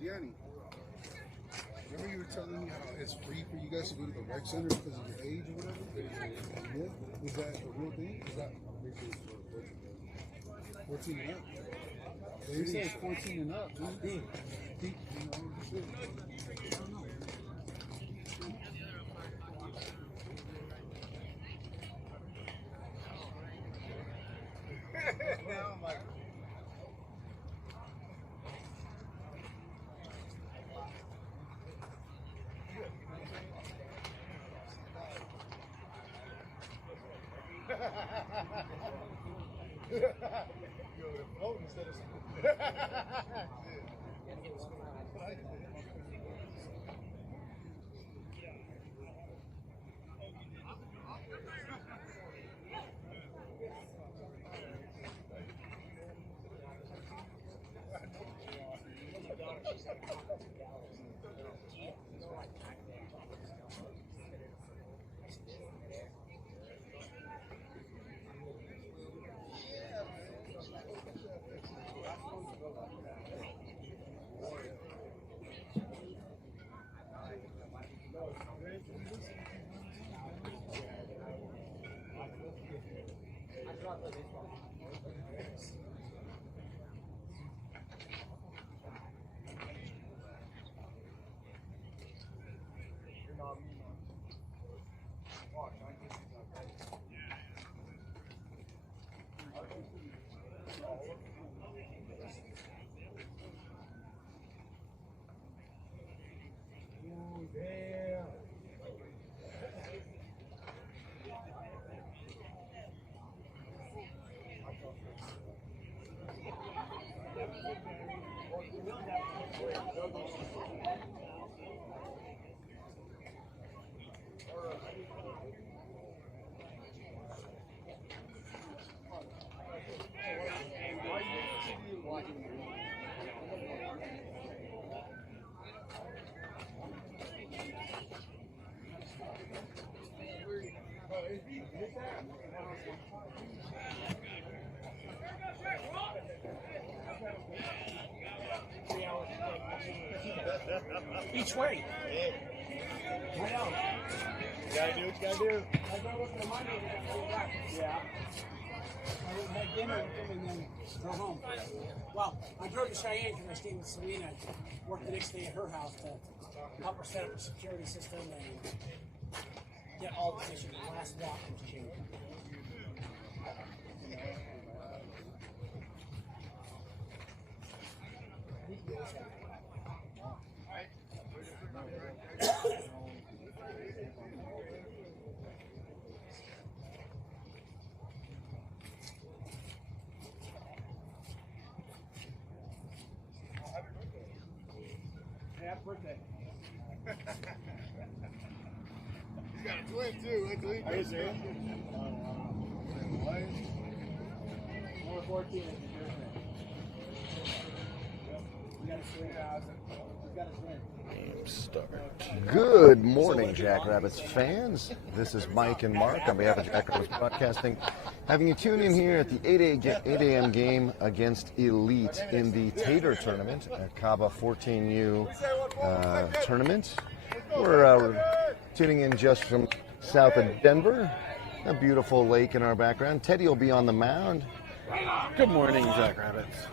Gianni, remember you were telling me how it's free for you guys to go to the rec center because of your age or whatever? Yeah. Is that the real thing? Is that 14 and up? They say it's 14 and up. Each way. I know. You gotta do what you gotta do. I go look for the money and then go back. Yeah. I had dinner with them and then drove home. Well, I drove to Cheyenne because I stayed with Selena. Worked the next day at her house to help her set up a security system and get all the issues. The last walk was changed. Happy birthday. He's got a twin too. Are you serious? Number 14 is your birthday. We got a 3,000. Game start. Good morning, Jackrabbits fans. This is Mike and Mark on behalf of Jackrabbits Broadcasting, having you tune in here at the 8 a.m. game against Elite in the Tater Tournament, a Cava 14U tournament. We're tuning in just from south of Denver. A beautiful lake in our background. Teddy will be on the mound. Good morning, Jackrabbits.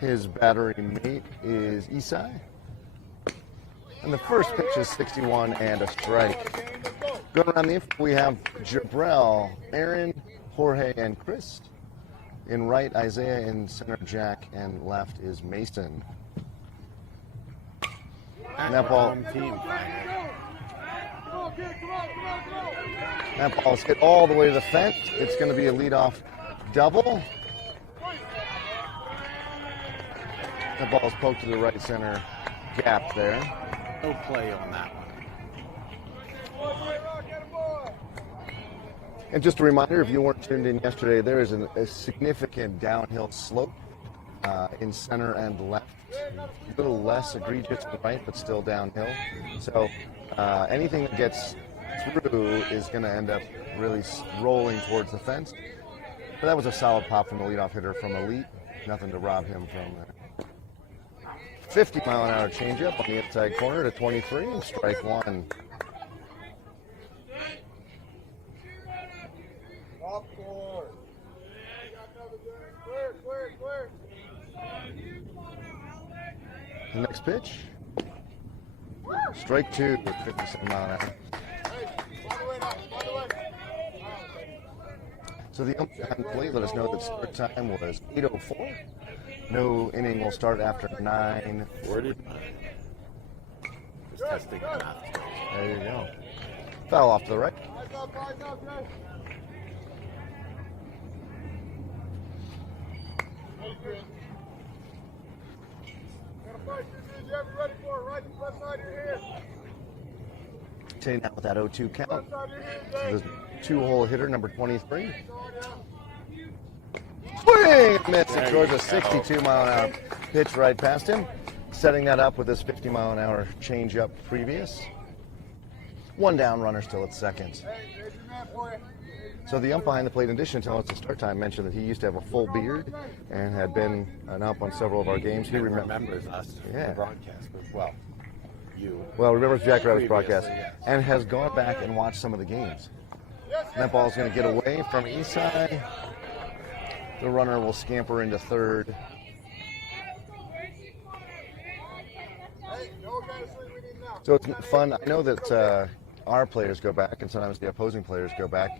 His battery mate is Isai. And the first pitch is 61 and a strike. Going around the infield, we have Jabrell, Aaron, Jorge, and Chris. In right, Isaiah. In center, Jack. And left is Mason. And that ball, that ball's hit all the way to the fence. It's going to be a leadoff double. The ball's poked to the right center gap there. No play on that one. And just a reminder, if you weren't tuned in yesterday, there is a significant downhill slope in center and left. A little less egregious to the right, but still downhill. So anything that gets through is going to end up really rolling towards the fence. But that was a solid pop from the leadoff hitter from Elite. Nothing to rob him from there. 50-mile-an-hour changeup on the inside corner to 23 and strike one. The next pitch, strike two with 57-mile-an-hour. So the umpire behind the plate let us know that start time was 8:04. No inning will start after 9:40. Just testing the math. There you go. Foul off to the right. Taking out with that 0-2 count. The two-hole hitter, number 23. Swing! Miss it towards a 62-mile-an-hour pitch right past him. Setting that up with his 50-mile-an-hour changeup previous. One down, runner still at second. So the ump behind the plate, in addition to telling us the start time, mentioned that he used to have a full beard and had been an ump on several of our games. He remembers us from Yeah. the broadcast, but well, you. Well, remembers Jackrabbits broadcast Yes. and has gone back and watched some of the games. And that ball's going to get away from Isai. The runner will scamper into third. So it's fun. I know that our players go back, and sometimes the opposing players go back,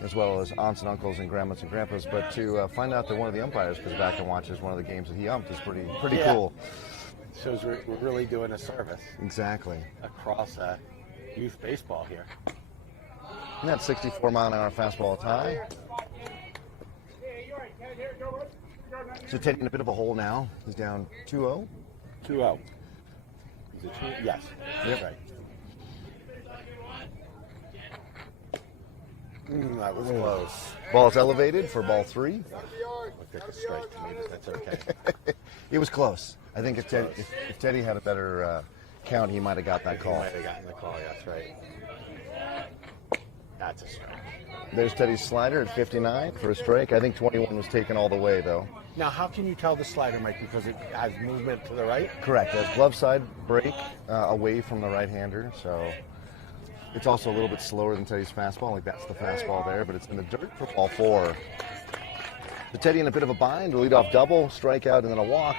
as well as aunts and uncles and grandmas and grandpas. But to find out that one of the umpires goes back and watches one of the games that he umped is pretty Yeah. cool. Shows we're really doing a service Exactly. across youth baseball here. And that 64-mile-an-hour fastball tie. So Teddy in a bit of a hole now. He's down 2-0. 2-0. Is it 2? Yes. Yep. Right. That was close. Ball's elevated for ball three. Looked like a strike to me, but that's okay. It was close. I think if Teddy had a better count, he might have got that He call. might have gotten the call, that's right. That's a strike. There's Teddy's slider at 59 for a strike. I think 21 was taken all the way, though. Now, how can you tell the slider, Mike, because it has movement to the right? Correct. There's glove side break away from the right-hander, so it's also a little bit slower than Teddy's fastball. Like that's the fastball there, but it's in the dirt for ball four. The Teddy in a bit of a bind, a leadoff double, strikeout, and then a walk.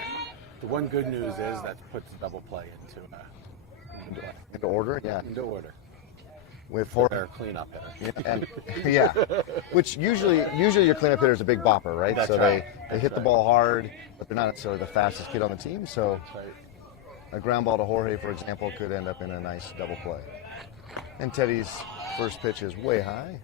The one good news is that puts the double play Into order, yeah. into order. With four. Their cleanup hitter. Yeah, and yeah, which usually your cleanup hitter is a big bopper, right? That's so right. they hit the ball hard, but they're not necessarily the fastest kid on the team. So Right. a ground ball to Jorge, for example, could end up in a nice double play. And Teddy's first pitch is way high.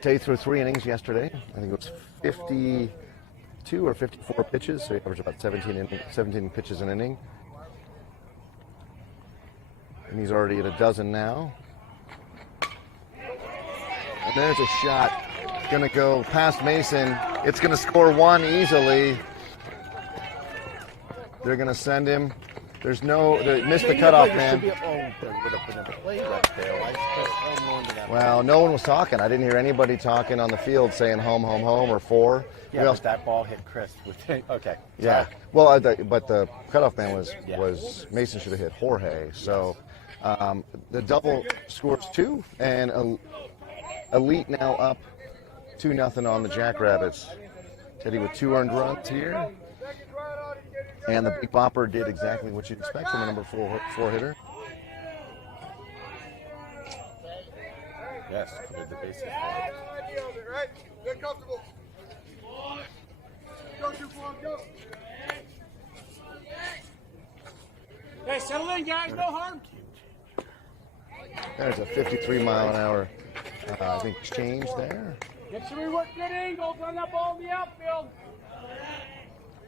Teddy threw 3 innings yesterday. I think it was 52 or 54 pitches, so he averaged about 17 pitches an inning. And he's already at a dozen now. And there's a shot. Going to go past Mason. It's going to score one easily. They're going to send him. There's no, they missed the cutoff man. There would have been a play right there. Why just home run to that? Well, no one was talking. I didn't hear anybody talking on the field saying home, home, home, or 4. Yeah, but that ball hit Chris. Okay. Yeah. Well, but the cutoff man was Yeah. Mason should have hit Jorge. So the double scores 2, and Elite now up 2-0 on the Jackrabbits. Teddy with 2 earned runs here. And the Big Bopper did exactly what you'd expect from a number 4 hitter. Yes, covered the bases. Get comfortable. Go, go. Hey, settle in, guys. No harm. There's a 53-mile-an-hour, I think, change there. Get some rework, good angles on that ball in the outfield.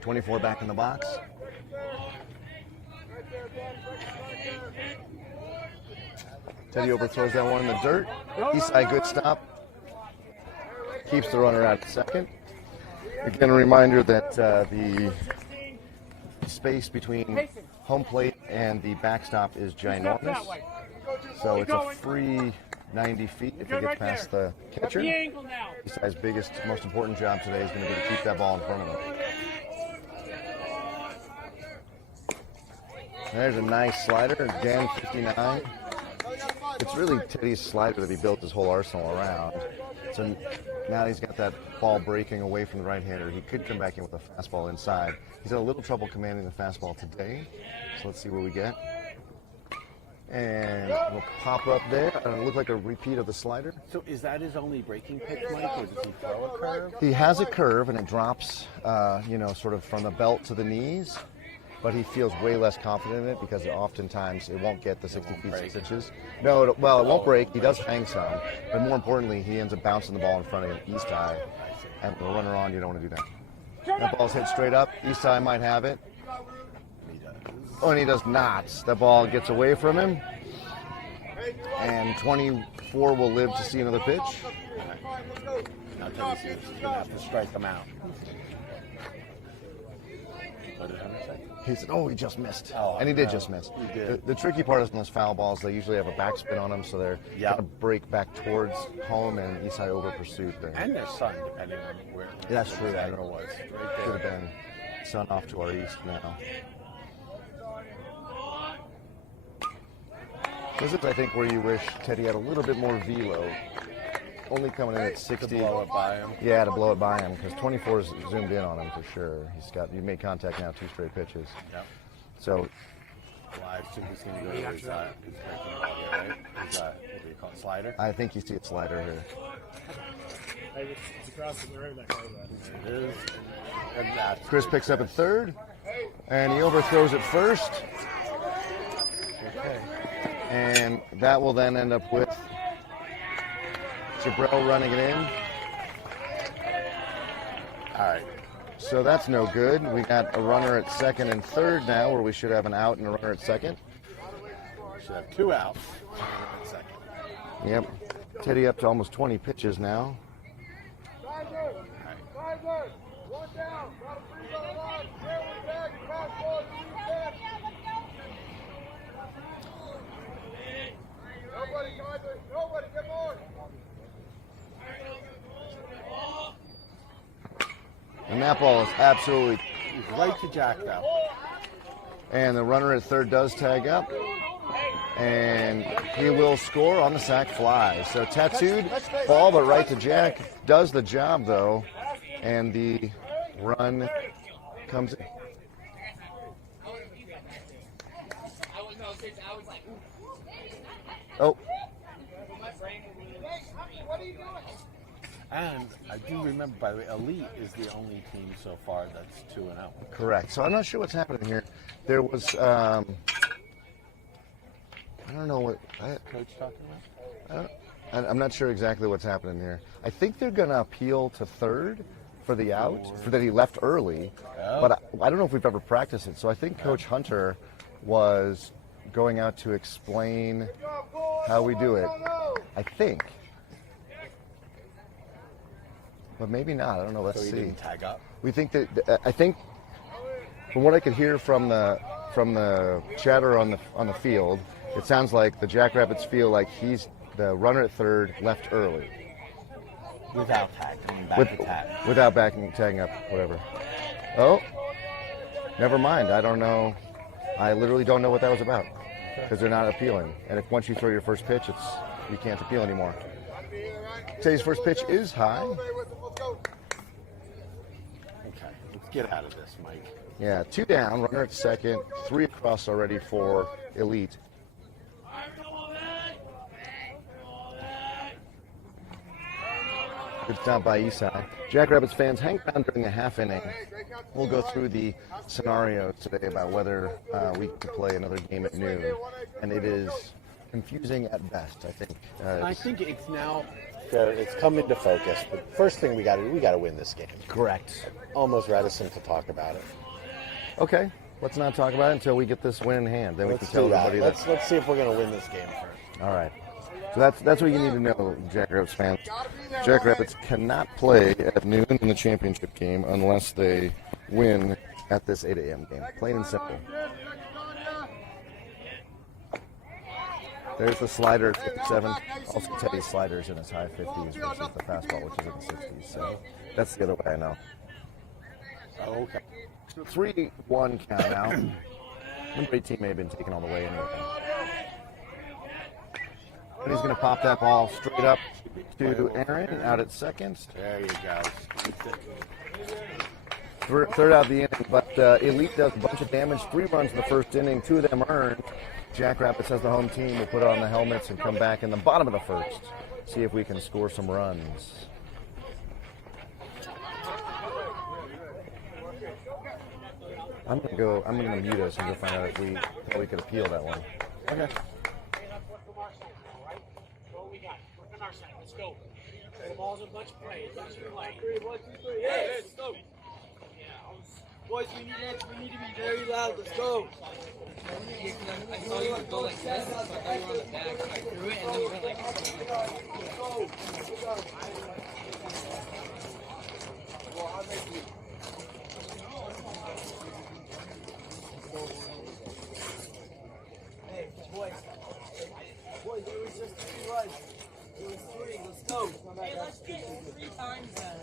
24 back in the box. Teddy overthrows that one in the dirt. Eastside, good stop. Keeps the runner out at second. Again, a reminder that the space between home plate and the backstop is ginormous. So it's a free 90 feet if it gets past the catcher. Eastside's biggest, most important job today is going to be to keep that ball in front of him. There's a nice slider, again, 59. It's really Teddy's slider that he built his whole arsenal around. So now he's got that ball breaking away from the right-hander. He could come back in with a fastball inside. He's had a little trouble commanding the fastball today. So let's see what we get. And we'll pop up there. It'll look like a repeat of the slider. So is that his only breaking pitch, Mike, or does he throw a curve? He has a curve, and it drops, sort of from the belt to the knees. But he feels way less confident in it because oftentimes it won't get the 60 feet 6 inches. No, it won't break. He does hang some, but more importantly, he ends up bouncing the ball in front of him, East High, and the runner on. You don't want to do that. That ball's hit straight up. East High might have it. Oh, and he does not. That ball gets away from him, and 24 will live to see another pitch. Now Teddy's going to have to strike him out. He said, "Oh, he just missed," Oh, and he did no, just miss. he did. The tricky part is on those foul balls; they usually have a backspin on them, so they're going to break back towards home, and Eastside over pursuit there. And their sun, depending on where That's true. the angle was. Right Could there. have been sun off to our east now. This is, I think, where you wish Teddy had a little bit more velo. Only coming in at 60. To blow it by him. Yeah, to blow it by him, because 24's zoomed in on him for sure. You made contact now, 2 straight pitches. Yep. So, Well, I assume he's going to go to his breaking ball here, right? His, what do you call it, slider? I think you see it slider here. It's across the road. There it is. And that's Chris picks up at third, and he overthrows at first. okay. And that will then end up with Jabrell running it in. All right. So that's no good. We got a runner at second and third now, where we should have an out and a runner at second. Should have 2 outs. In a second. Yep. Teddy up to almost 20 pitches now. Nobody, get more. And that ball is absolutely... He's right to Jack now. And the runner at third does tag up. And he will score on the sac fly. So tattooed ball, but right to Jack. Does the job, though. And the run comes in. Oh, And I do remember, by the way, Elite is the only team so far that's 2-0. correct. So I'm not sure what's happening here. There was, I don't know what, Coach talking about? I'm not sure exactly what's happening here. I think they're going to appeal to third for the out, for that he left early. Oh. But I don't know if we've ever practiced it. So I think Coach Hunter was going out to explain how we do it. I think. but maybe not. I don't know. Let's So he see. didn't tag up. We think that I think from what I could hear from the chatter on the field, it sounds like the Jackrabbits feel like he's the runner at third left early Without tag. I mean, back to tag. without tagging up, whatever. Oh, never mind. I don't know. I literally don't know what that was about because they're not appealing. And if once you throw your first pitch, you can't appeal anymore. Today's first pitch is high. Okay, let's get out of this, Mike. Yeah, 2 down, runner at second, 3 across already for Elite. Good stop by Isai. Jackrabbits fans, hang around during the half inning. We'll go through the scenarios today about whether we can play another game at noon. And it is confusing at best, I think. I think it's now it's come into focus. But first thing we got to win this game. Correct. Almost reticent to talk about it. Okay, let's not talk about it until we get this win in hand. Then we Let's can tell do that. everybody Let's see if we're going to win this game first. All right. So that's what you need to know, Jackrabbits fans. Jackrabbits cannot play at noon in the championship game unless they win at this 8 a.m. game. Plain and simple. There's the slider at 57. Also, Teddy's slider's in his high 50s versus the fastball, which is in the 60s. So that's the other way I know. Oh, okay. 3-1 count now. Number 18 may have been taken all the way anyway. And he's going to pop that ball straight up to Aaron out at second. There you go. Third out of the inning, but Elite does a bunch of damage. 3 runs in the first inning, 2 of them earned. Jackrabbits as the home team will put on the helmets and come back in the bottom of the first. See if we can score some runs. I'm gonna mute us and go find out if we could appeal that one. Okay. Let's go. The ball's a bunch of play. A bunch of play. 3, 1, 2, 3. Hey, let's go. Boys, we need to be very loud. Let's go. I saw you go like this, so I thought you were on the back. I threw it and then you went like Hey, boys, there was just 3 runs. There was 3. Let's go. hey, let's get 3 times that.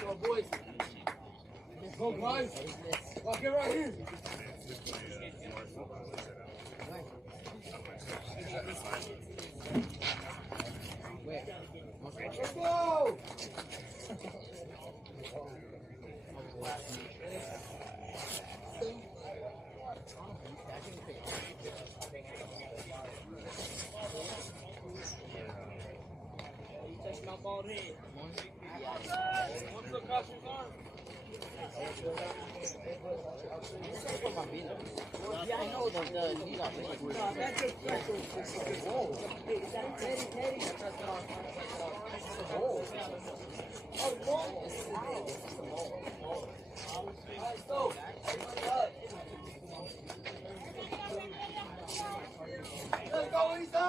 Go, boys. Go, guys. Walk it right here. Let's go. Touch my bald head. Yeah, I know the lead off. Let's go, Ethan.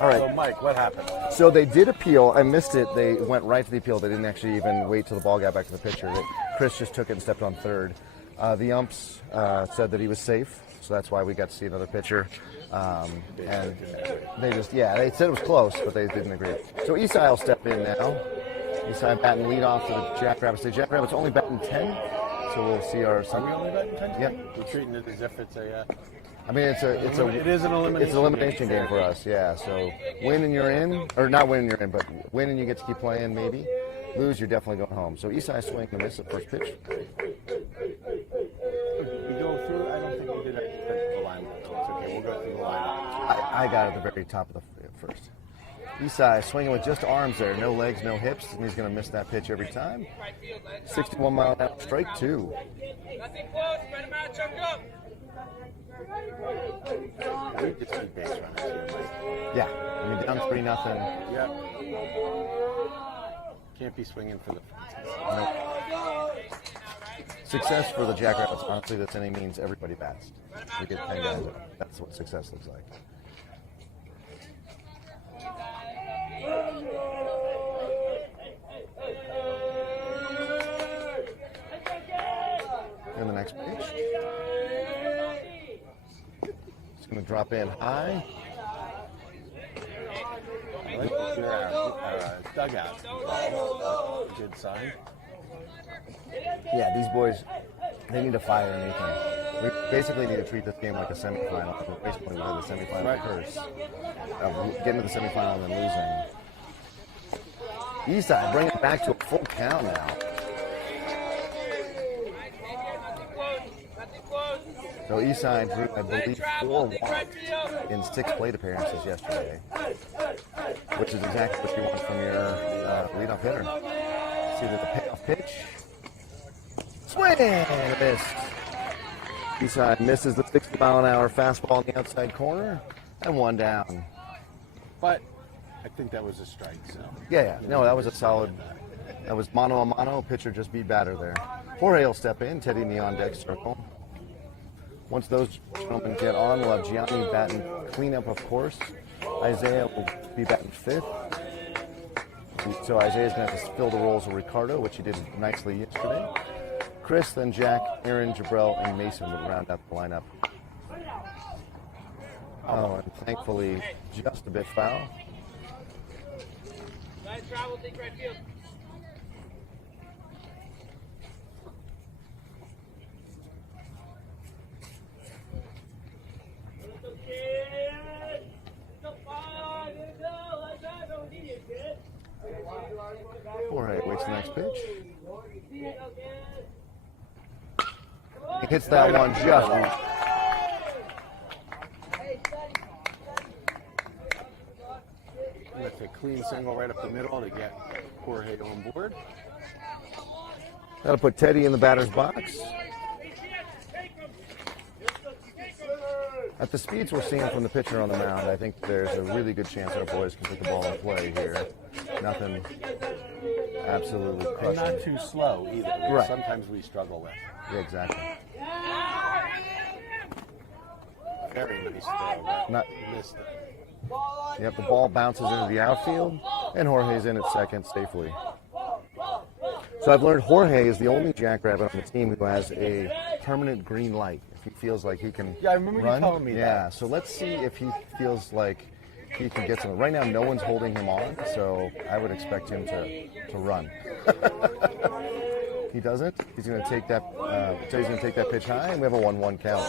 All right. So, Mike, what happened? So they did appeal. I missed it. They went right to the appeal. They didn't actually even wait till the ball got back to the pitcher. Chris just took it and stepped on third. The umps said that he was safe, so that's why we got to see another pitcher. And they just, they said it was close, but they didn't agree. So Isai will step in now. Isai batting lead off for the Jackrabbits. The Jackrabbits only batting 10, so we'll see our. Are we only betting 10? Yep. We're treating it as if it's a I mean, It is an elimination. It's an elimination game for us, yeah. So win and you're in, or not win and you're in, but win and you get to keep playing, maybe. Lose, you're definitely going home. So Isai swing and miss the first pitch. We go through. I don't think we did the line. It's okay. We'll go through the line. I got it at the very top of the first. Isai swinging with just arms there, no legs, no hips, and he's going to miss that pitch every time. 61 mile an hour, strike 2. Nothing close, spread him out, chunk up. We just keep base runners here, Mike. Yeah, I mean, down 3-0. Yep. Can't be swinging for the fences. Nope. Success for the Jackrabbits, honestly, this inning means everybody bats. We get 10 guys. That's what success looks like. And the next pitch. It's going to drop in high. Dugout. Good sign. Yeah, these boys, they need to fire anything. We basically need to treat this game like a semifinal. Basically, we have the semifinal curse of getting to the semifinal and then losing. Isai bring it back to a full count now. So Isai drew, I believe, 4 walks in 6 plate appearances yesterday, which is exactly what you want from your leadoff hitter. See that the payoff pitch. Swing! And missed. Isai misses the 60 mile an hour fastball in the outside corner, and 1 down. But I think that was a strike, so. Yeah. No, that was a solid. That was mano a mano. Pitcher just beat batter there. Jorge will step in. Teddy in the on-deck circle. Once those gentlemen get on, we'll have Gianni batting cleanup, of course. Isaiah will be batting 5th. So Isaiah's going to have to fill the roles of Ricardo, which he did nicely yesterday. Chris, then Jack, Aaron, Jabrell, and Mason would round out the lineup. Oh, and thankfully, just a bit foul. Nice travel, take right field. Jorge waits the next pitch. He hits that one just. With a clean single right up the middle to get Jorge on board. That'll put Teddy in the batter's box. At the speeds we're seeing from the pitcher on the mound, I think there's a really good chance our boys can put the ball in play here. Nothing absolutely And crushing. not too slow either. which Right. Sometimes we struggle with. Yeah, exactly. Very nice throw, but Not- missed it. Yep, the ball bounces into the outfield, and Jorge's in at second safely. So I've learned Jorge is the only Jackrabbit on the team who has a permanent green light. If he feels like he can Yeah, I remember you run. telling me that. Yeah, so let's see if he feels like he can get some. Right now, no one's holding him on, so I would expect him to run. He doesn't. He's going to take that. So he's going to take that pitch high, and we have a 1-1 count.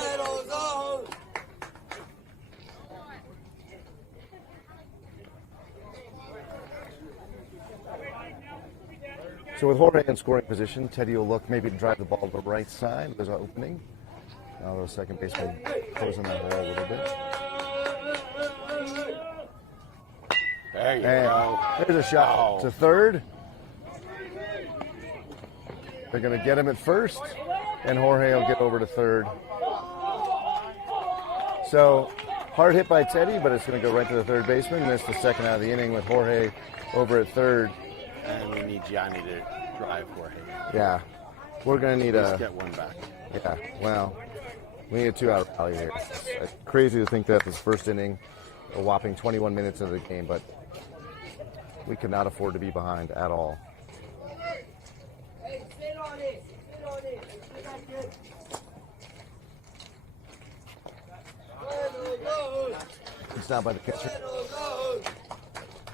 So with Jorge in scoring position, Teddy will look maybe to drive the ball to the right side. There's an opening. Now the second baseman closing that hole a little bit. There you And go. there's a shot Oh. to third. They're going to get him at first, and Jorge will get over to third. So hard hit by Teddy, but it's going to go right to the third baseman. Missed the second out of the inning with Jorge over at third. And we need Gianni to drive Jorge. Yeah, we're going to need Let's a. get one back. Yeah, well, we need a 2-out rally here. It's crazy to think that this first inning, a whopping 21 minutes into the game, but we could not afford to be behind at all. Hey, sit on it. Sit on it. Sit back good. It's not by the catcher.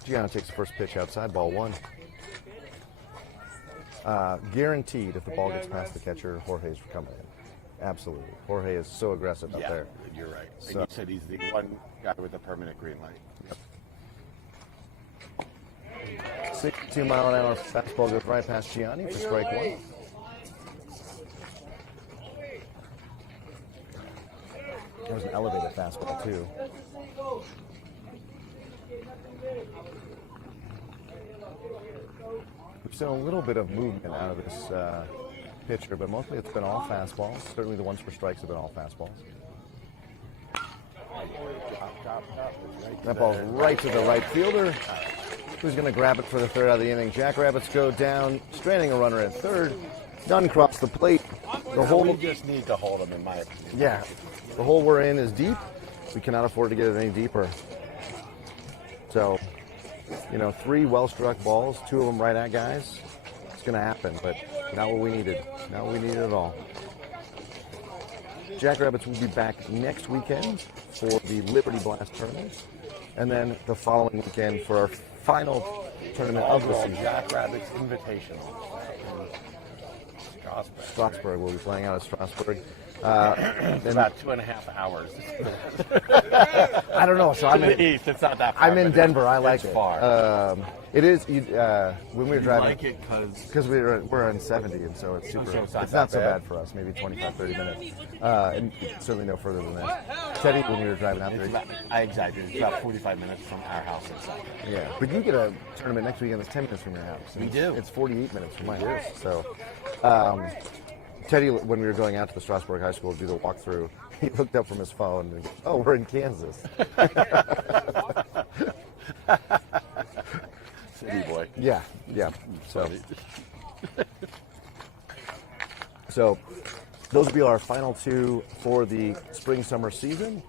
Gianna takes the first pitch outside, ball 1. Guaranteed, if the ball gets past the catcher, Jorge's coming in. Absolutely. Jorge is so aggressive out Yeah, there. you're right. So- And you said he's the one guy with a permanent green light. 62-mile-an-hour fastball goes right past Gianni for strike one. There was an elevated fastball, too. We've seen a little bit of movement out of this pitcher, but mostly it's been all fastballs. Certainly the ones for strikes have been all fastballs. That ball's right to the right fielder, who's going to grab it for the third out of the inning. Jackrabbits go down, stranding a runner at third. None cross the plate. The We hole, just need to hold him, in my opinion. yeah, the hole we're in is deep. We cannot afford to get it any deeper. So, 3 well-struck balls, 2 of them right at guys. It's going to happen, but not what we needed. Not what we needed at all. Jackrabbits will be back next weekend for the Liberty Blast tournament, and then the following weekend for our final tournament of the season. Jackrabbits Invitational. Strasburg. Strasburg will be playing out at Strasburg. It's about 2.5 hours. I don't know. So I'm To the in, east, it's not that far. I'm in but Denver. I like it's it. far. It is when we were You driving. like it Because we're in 70, and so it's super. So it's it's not, not so that bad for us. Maybe 25, 30 minutes, and certainly no further than that. Teddy, when we were driving out It's there, about, I exaggerated. It's about 45 minutes from our house in South. yeah. But you get a tournament next weekend that's 10 minutes from your house. and We it's- do. It's 48 minutes from my house. So, Teddy, when we were going out to the Strasburg High School to do the walkthrough, he looked up from his phone and goes, "Oh, we're in Kansas." City boy. Yeah. So those will be our final 2 for the spring-summer season.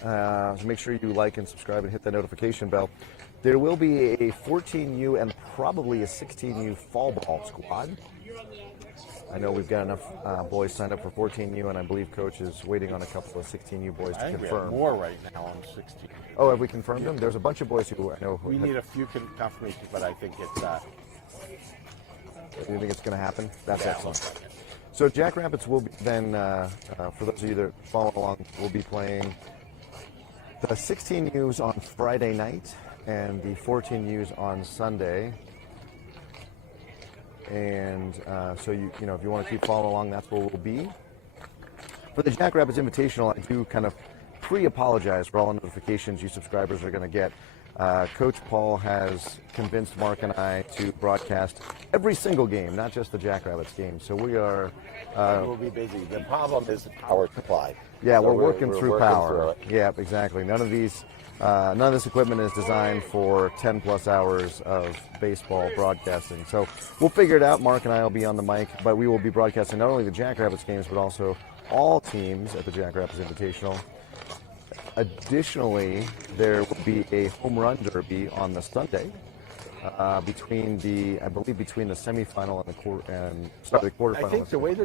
So make sure you like and subscribe and hit the notification bell. There will be a 14U and probably a 16U fall ball squad. I know we've got enough boys signed up for 14U, and I believe Coach is waiting on a couple of 16U boys I to think we have confirm. more right now on 16. Oh, have we confirmed them? There's a bunch of boys who I know. We need a few confirmations, but I think it's You think it's going to happen? That's Yeah, excellent. it looks like it. So Jackrabbits will be then, for those of you that follow along, will be playing the 16Us on Friday night and the 14Us on Sunday. And so if you want to keep following along, that's where we'll be. For the Jackrabbits Invitational, I do kind of pre-apologize for all the notifications you subscribers are going to get. Coach Paul has convinced Mark and I to broadcast every single game, not just the Jackrabbits game. So we are, we'll be busy. The problem is the power supply. yeah, So we're working through working power. through it. Yeah, exactly. None of this equipment is designed for 10 plus hours of baseball broadcasting. So we'll figure it out. Mark and I will be on the mic, but we will be broadcasting not only the Jackrabbits games, but also all teams at the Jackrabbits Invitational. Additionally, there will be a home run derby on the Sunday between the semifinal and the quarterfinal. I think the way they're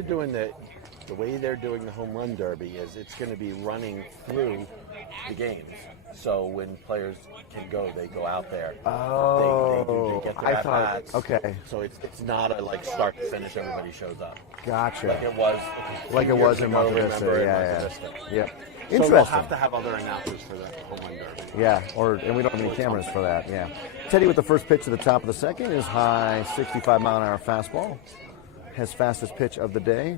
doing the home run derby is it's going to be running through the games. So when players can go, they go out there. Oh, they get their I thought. at-bats. Okay, So it's not a start to finish. Everybody shows up gotcha. like it was. in Monte Monte Vista. Yeah. So Interesting. we'll have to have other announcers for the home run derby. Yeah, and we don't have any cameras for that. Yeah. Teddy with the first pitch at the top of the second is high 65-mile-an-hour fastball. His fastest pitch of the day.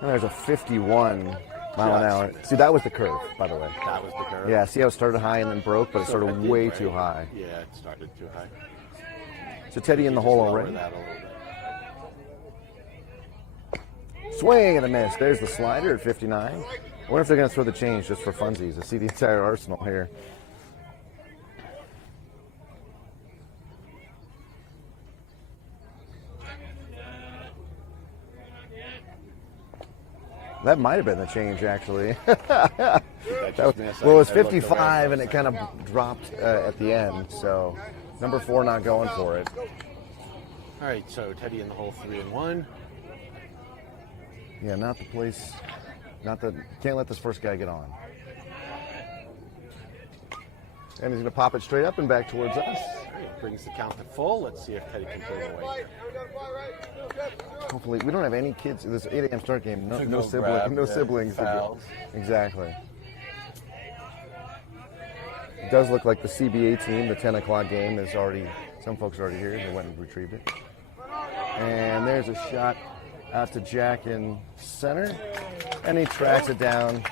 And there's a 51-mile-an-hour. See, that was the curve, by the way. That was the curve. Yeah, see how it started high and then broke, but it So started did way break. too high. Yeah, it started too high. So Teddy in the Just hole lower already. that a little bit. Swing and a miss. There's the slider at 59. I wonder if they're going to throw the change just for funsies to see the entire arsenal here. That might have been the change, actually. That just missed. Well, it was I looked away 55, for a and it kind of dropped at the end. So number 4 not going for it. All right, so Teddy in the hole 3-1. Yeah, not the place. Not the. Can't let this first guy get on. And he's going to pop it straight up and back towards us. Brings the count to full. Let's see if Teddy can put it away. Hopefully, we don't have any kids. This 8 a.m. start game. No, To no, go grab no the siblings. to fouls. get- Exactly. It does look like the CBA team, the 10 o'clock game, is already, some folks are already here. They went and retrieved it. And there's a shot out to Jack in center. And he tracks it down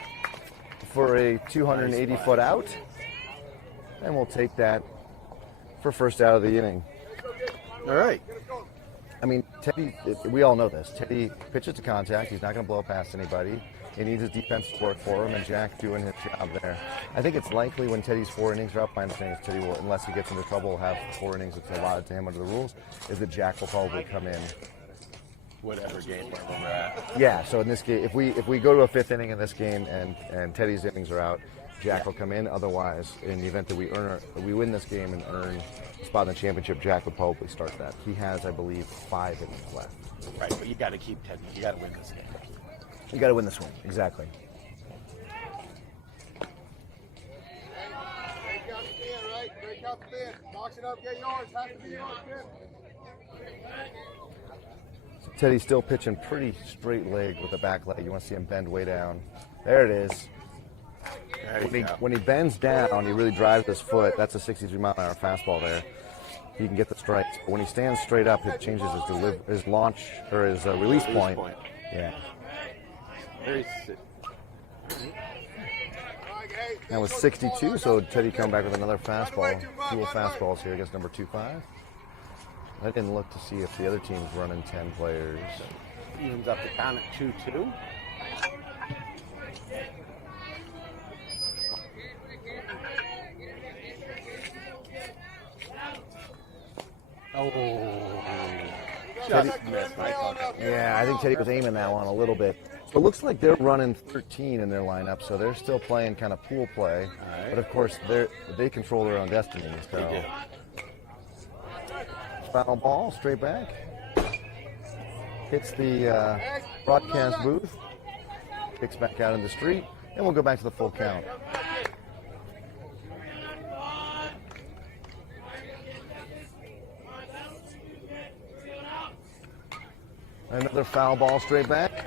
for a 280-foot out. And we'll take that for first out of the inning. All right. I mean, Teddy, we all know this. Teddy pitches to contact. He's not going to blow past anybody. He needs his defense to work for him, and Jack doing his job there. I think it's likely when Teddy's 4 innings are up, my understanding is Teddy will, unless he gets into trouble, will have 4 innings that's allotted to him under the rules, is that Jack will probably come in. Whatever game we're at. Yeah, so in this game, if we go to a 5th inning in this game and Teddy's innings are out, Jack will come in. Otherwise, in the event that we win this game and earn a spot in the championship, Jack would probably start that. He has, I believe, 5 innings left. Right, but you got to keep Teddy. You got to win this game. You got to win this one. Exactly. Break out the bin, right? Break out the bin. Box it up, get yours. Has to be yours, Teddy's still pitching pretty straight leg with the back leg. You want to see him bend way down. There it is. When he bends down, he really drives his foot. That's a 63-mile-an-hour fastball there. He can get the strikes. But when he stands straight up, it changes his launch or his release point. Yeah. Very That was 62, so Teddy come back with another fastball. 2 fastballs here against number 2-5. I didn't look to see if the other team's running 10 players. Evens up the count at 2-2. Oh, just missed. I thought that. Yeah, I think Teddy was aiming that one a little bit. So it looks like they're running 13 in their lineup, so they're still playing kind of pool play. right. But of course, they control their own destiny. So. They did. Foul ball, straight back. Hits the broadcast booth. Kicks back out in the street, and we'll go back to the full count. Another foul ball straight back.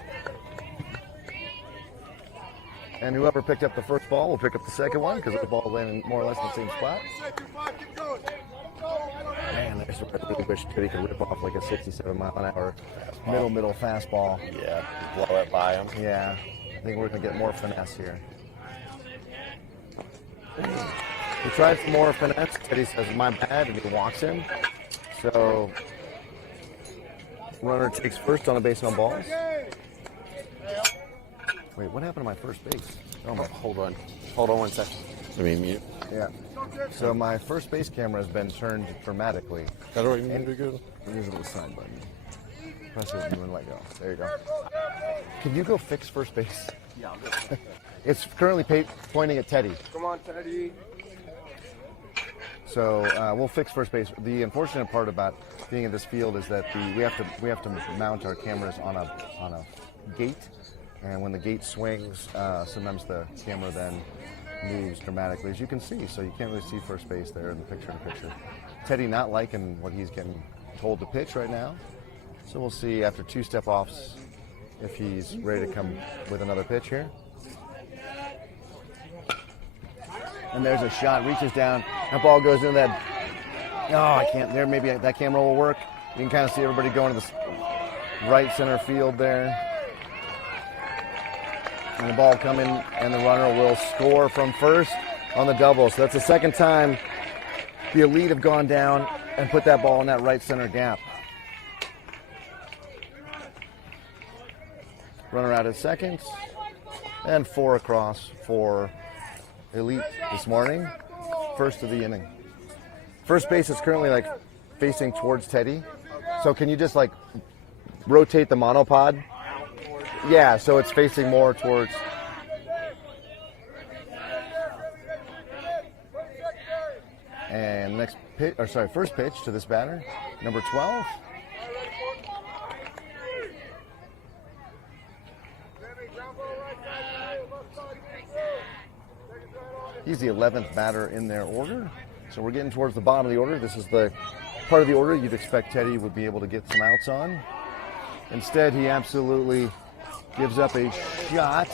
And whoever picked up the first ball will pick up the second one because the ball landed more or less in the same spot. Man, there's a really wish Teddy could rip off like a 67-mile-an-hour middle fastball. Yeah, blow it by him. Yeah, I think we're going to get more finesse here. He tried for more finesse. Teddy says, my bad, and he walks him. So, runner takes first on a base on balls. Wait, what happened to my first base? Oh, hold on. Hold on 1 second. Let me mute. Yeah. So my first base camera has been turned dramatically. How do I mute again? There's a little side button. Press it and let go. There you go. Can you go fix first base? Yeah, I'll go. It's currently pointing at Teddy. Come on, Teddy. So we'll fix first base. The unfortunate part about being in this field is that we have to mount our cameras on a gate, and when the gate swings, sometimes the camera then moves dramatically, as you can see. So you can't really see first base there in the picture-in-picture. Teddy not liking what he's getting told to pitch right now. So we'll see after 2 step-offs if he's ready to come with another pitch here. And there's a shot, reaches down, that ball goes into that. Oh, I can't. There, maybe that camera will work. You can kind of see everybody going to the right center field there. And the ball coming, and the runner will score from first on the double. So that's the second time the Elite have gone down and put that ball in that right center gap. Runner out at second, and 4 across for Elite this morning. First of the inning. First base is currently like facing towards Teddy. So can you just like rotate the monopod? Yeah, so it's facing more towards. And next pitch, or sorry, first pitch to this batter, number 12. He's the 11th batter in their order. So we're getting towards the bottom of the order. This is the part of the order you'd expect Teddy would be able to get some outs on. Instead, he absolutely gives up a shot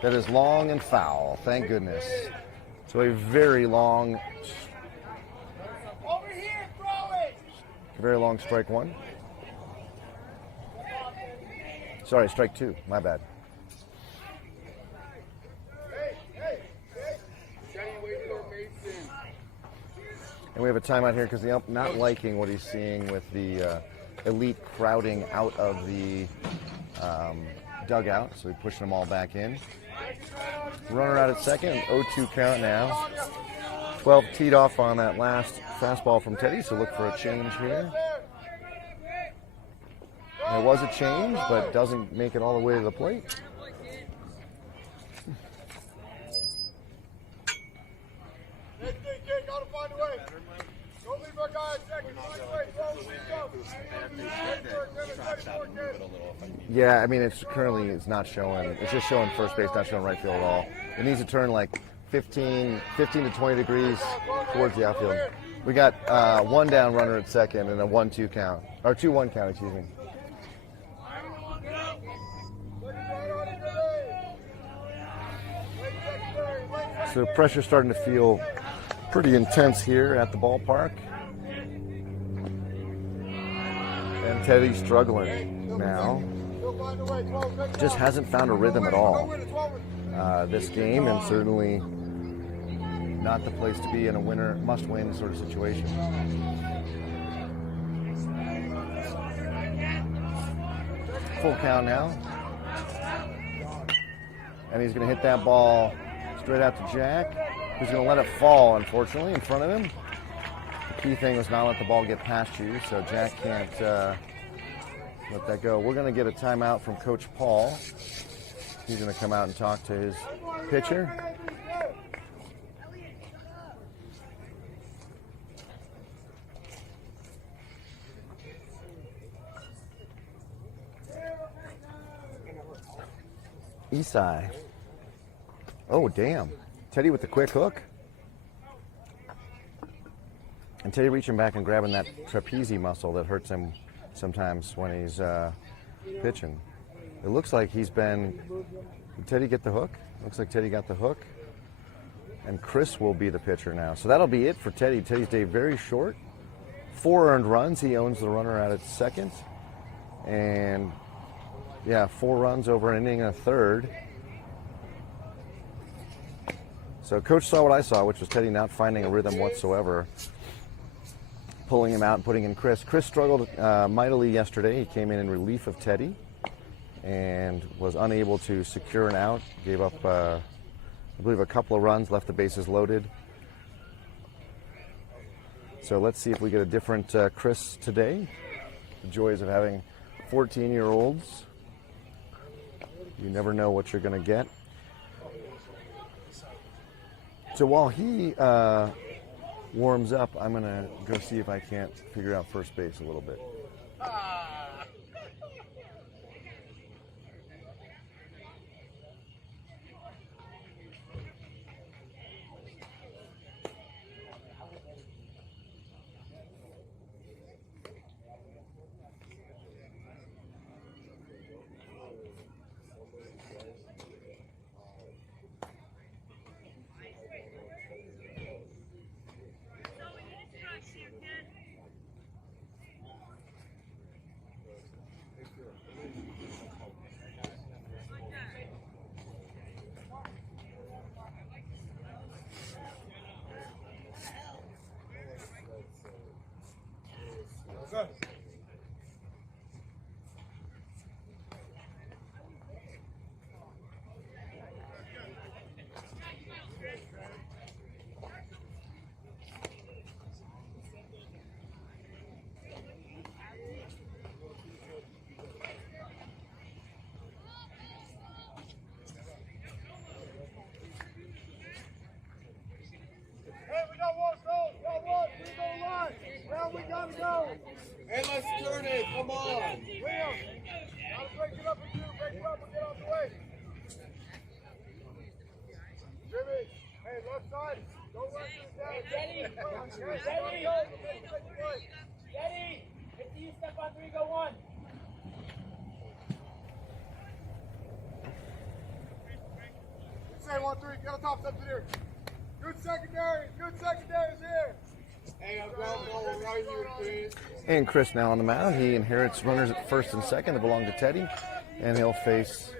that is long and foul. Thank goodness. So a very long, strike one. Sorry, strike two. My bad. And we have a timeout here because the ump not liking what he's seeing with the Elite crowding out of the dugout. So we push them all back in. Runner out at second, 0-2 count now. 12 teed off on that last fastball from Teddy, so look for a change here. There was a change, but doesn't make it all the way to the plate. Yeah, I mean, it's not showing. It's just showing first base, not showing right field at all. It needs to turn like 15 to 20 degrees towards the outfield. We got one down runner at second and a 1-2 count, or 2-1 count, excuse me. So pressure's starting to feel pretty intense here at the ballpark. And Teddy's struggling now. Just hasn't found a rhythm at all this game, and certainly not the place to be in a winner, must-win sort of situation. Full count now. And he's going to hit that ball straight out to Jack, who's going to let it fall, unfortunately, in front of him. The key thing was not let the ball get past you, so Jack can't let that go. We're going to get a timeout from Coach Paul. He's going to come out and talk to his pitcher. Isai. Oh, damn. Teddy with the quick hook. And Teddy reaching back and grabbing that trapezius muscle that hurts him sometimes when he's pitching. It looks like he's been... Did Teddy get the hook? Looks like Teddy got the hook. And Chris will be the pitcher now. So that'll be it for Teddy. Teddy's day very short. 4 earned runs. He owns the runner out at second. And, yeah, 4 runs over an inning and a third. So Coach saw what I saw, which was Teddy not finding a rhythm whatsoever. Pulling him out and putting in Chris. Chris struggled mightily yesterday. He came in relief of Teddy and was unable to secure an out. Gave up, I believe, a couple of runs, left the bases loaded. So let's see if we get a different Chris today. The joys of having 14-year-olds. You never know what you're going to get. So while he warms up, I'm going to go see if I can't figure out first base a little bit. Say 1-3, get on top, up here. Good secondaries here. Hey, I'm going right here, please. And Chris now on the mound. He inherits runners at first and second that belong to Teddy. And he'll face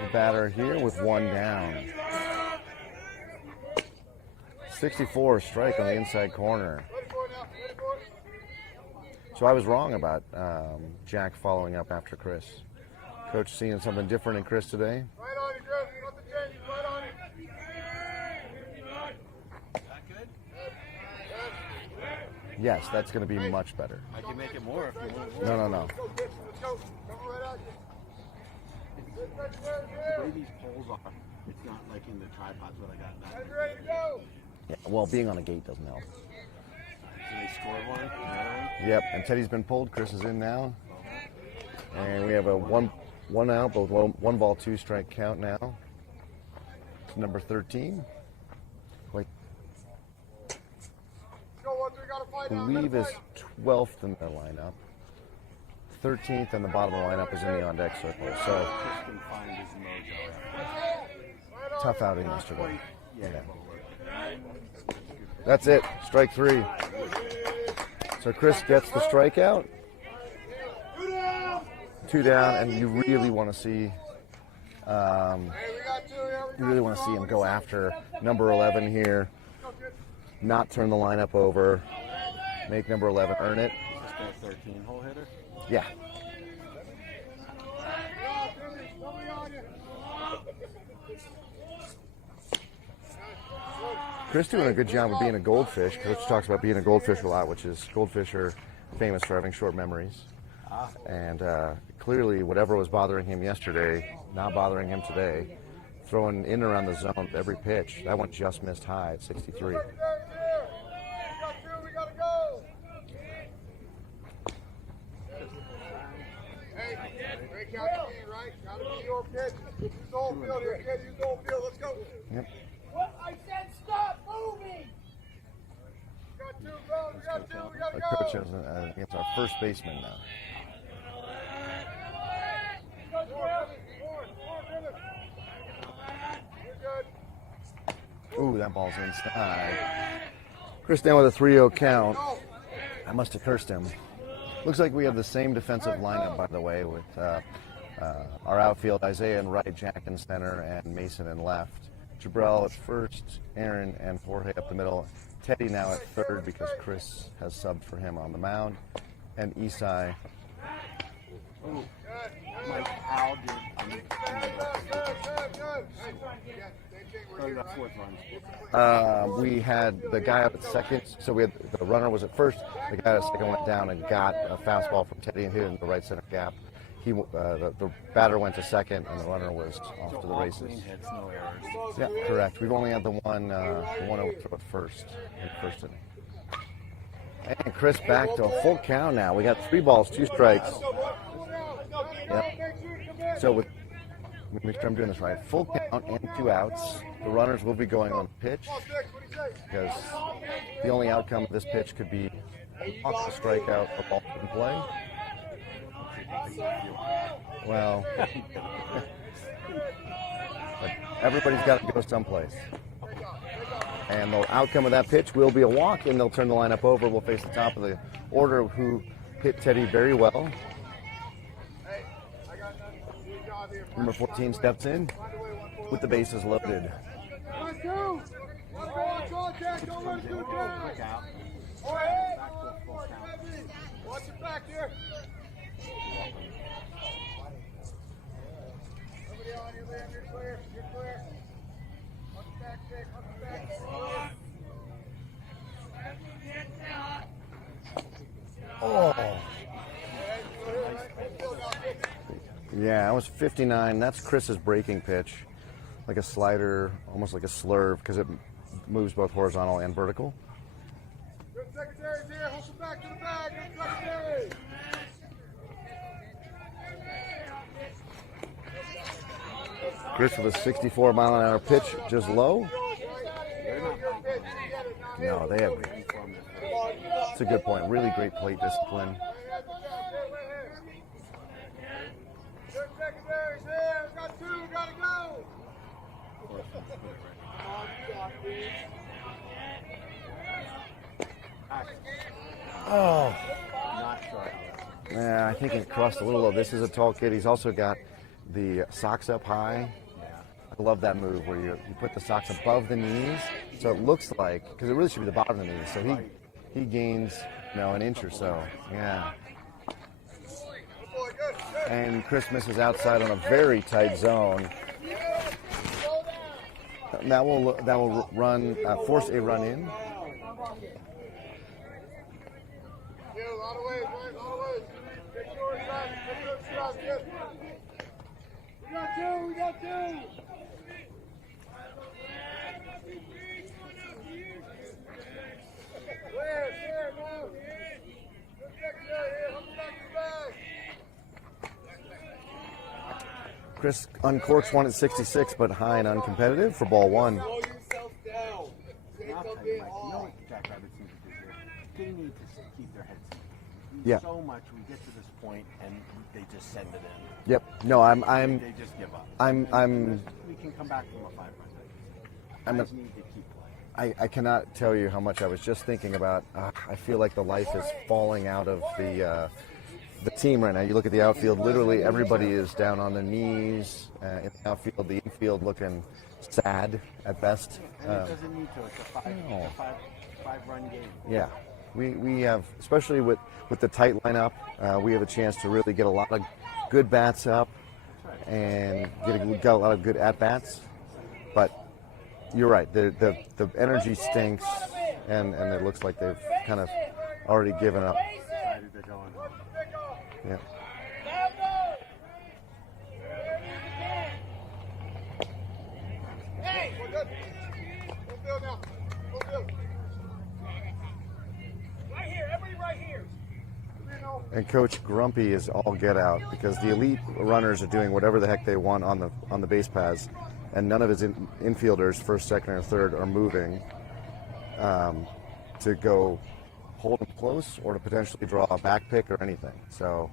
the batter here with one down. 64 strike on the inside corner. So I was wrong about Jack following up after Chris. Coach seeing something different in Chris today. Right on you, Chris. Nothing changes. Right on you. Yes, that's going to be much better. I can make it more if you want. No. Let's go. Coming right at you. The way these poles are, it's not like in the tripods what I got now. Guys, ready to go. Yeah, well, being on a gate doesn't help. So they scored one. Yep, and Teddy's been pulled. Chris is in now. And we have a one out, both 1 ball, 2 strike count now. It's number 13. Wait, Go 1-3, gotta fight I now. believe is 12th in the lineup. 13th and the bottom of the lineup is in the on-deck circle. So, Chris can find his mojo. tough outing yesterday. Yeah. That's it. Strike 3. So Chris gets the strikeout. 2 down, and you really want to see him go after number 11 here. Not turn the lineup over. Make number 11 earn it. Just a 13-hole hitter. Yeah. Chris doing a good job of being a goldfish. Coach talks about being a goldfish a lot, which is goldfish are famous for having short memories. And clearly whatever was bothering him yesterday, not bothering him today. Throwing in and around the zone every pitch. That one just missed high at 63. Break out the key, right? Gotta be your pitch. Use the whole field here, kid. Use the whole field. Let's go. Yep. What? I said stop moving! We got 2, bro. We got 2. We gotta Our coach go. has against our first baseman now. Ooh, that ball's inside. Chris down with a 3-0 count. I must have cursed him. Looks like we have the same defensive lineup, by the way, with our outfield, Isaiah in right, Jack in center, and Mason in left. Jabril at first, Aaron and Jorge up the middle. Teddy now at third because Chris has subbed for him on the mound. And Isai. Mike, how did fourth run? We had the guy up at second, so we had the runner was at first. The guy at second went down and got a fastball from Teddy and hit it in the right center gap. The batter went to second, and the runner was off to the races. Clean hits, no errors. Yeah, correct. We've only had the one overthrow at first in the first inning. And Chris back to a full count now. We got 3 balls, 2 strikes. Yep. So with make sure I'm doing this right. Full count and 2 outs. The runners will be going on the pitch because the only outcome of this pitch could be a strikeout, a ball in play. Well, but everybody's got to go someplace. And the outcome of that pitch will be a walk, and they'll turn the lineup over. We'll face the top of the order who hit Teddy very well. Number 14 steps in with the bases loaded. Watch it back here. Somebody on you, Liam. You're clear. You're clear. Watch it back, Dick. Watch it back. Oh. Yeah, that was 59. That's Chris's breaking pitch. Like a slider, almost like a slurve, because it moves both horizontal and vertical. Good secondaries here. Hustle back to the bag. Good secondary. Chris with a 64-mile-an-hour pitch, just low. No, they have. It's a good point. Really great plate discipline. Oh. Yeah, I think it crossed a little low. This is a tall kid. He's also got the socks up high. I love that move where you put the socks above the knees, so it looks like, because it really should be the bottom of the knees. So he gains, an inch or so. Yeah. And Christmas is outside on a very tight zone. That will run force a run in. We got two. Chris uncorks one at 66, but high and uncompetitive for ball one. Slow yourself down. Take I'll a tell you, bit Mike, off. Jackrabbits need to do here? They need to keep their heads in. Yeah. So much we get to this point and they just send it in. Yep. No, I'm. They just give up. I'm. We can come back from a 5-run. I'm. Guys need to keep playing. I cannot tell you how much I was just thinking about. I feel like the life is falling out of the team right now. You look at the outfield, literally everybody is down on their knees in the outfield. The infield looking sad at best. And it doesn't need to. It's a five-run game. Yeah, we have, especially with the tight lineup, we have a chance to really get a lot of good bats up and got a lot of good at bats. But you're right, the energy stinks, and it looks like they've kind of already given up. Decided they're going home. Yeah. And Coach Grumpy is all get out because the elite runners are doing whatever the heck they want on the base paths, and none of his infielders, first, second, or third, are moving to go hold them close or to potentially draw a back pick or anything. So,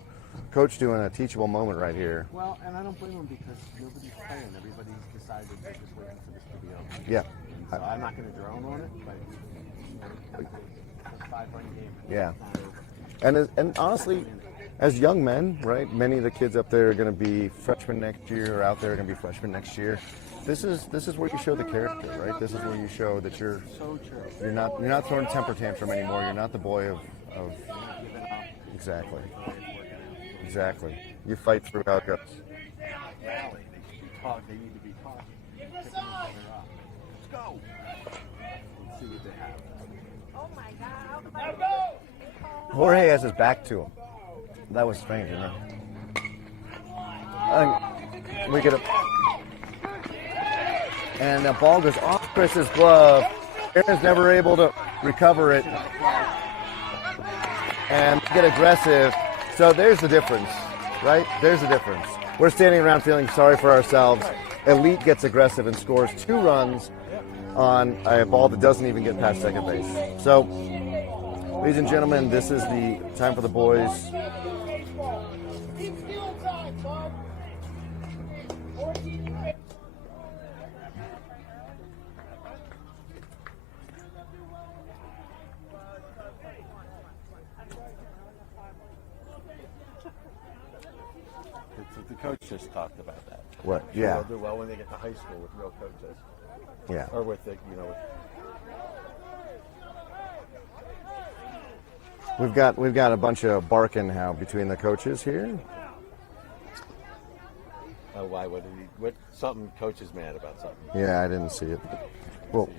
Coach doing a teachable moment right here. Well, and I don't blame them because nobody's playing. Everybody's decided they're just waiting for this to be over. Yeah. So I'm not going to drone on it, but it's a 5-run game. Yeah. It's not over. And honestly, as young men, right, many of the kids up there are going to be freshmen next year, or out there are going to be freshmen next year. This is where you show the character, right? This is where you show that you're not throwing a temper tantrum anymore. You're not the boy of exactly. You fight through how it goes. Rally. They need to be taught. Pick each other up. Let's go. Let's see what they have. Oh my God. Jorge has his back to him. That was strange, isn't it? We get a. And the ball goes off Chris's glove. Aaron's never able to recover it and get aggressive. So there's the difference, right? There's the difference. We're standing around feeling sorry for ourselves. Elite gets aggressive and scores 2 runs on a ball that doesn't even get past second base. So, ladies and gentlemen, this is the time for the boys. The coach just talked about that. What? Yeah. They'll do well when they get to high school with real coaches. Yeah. Or with the, We've got a bunch of barking now between the coaches here. Oh, why would he? What? Something coach is mad about something. Yeah, I didn't see it. Well,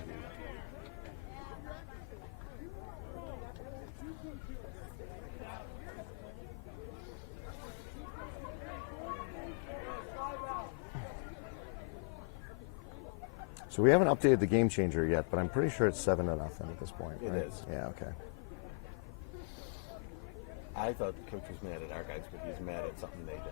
so we haven't updated the game changer yet, but I'm pretty sure it's 7-0 at this point. It right? is. Yeah. Okay. I thought the coach was mad at our guys, but he's mad at something they did.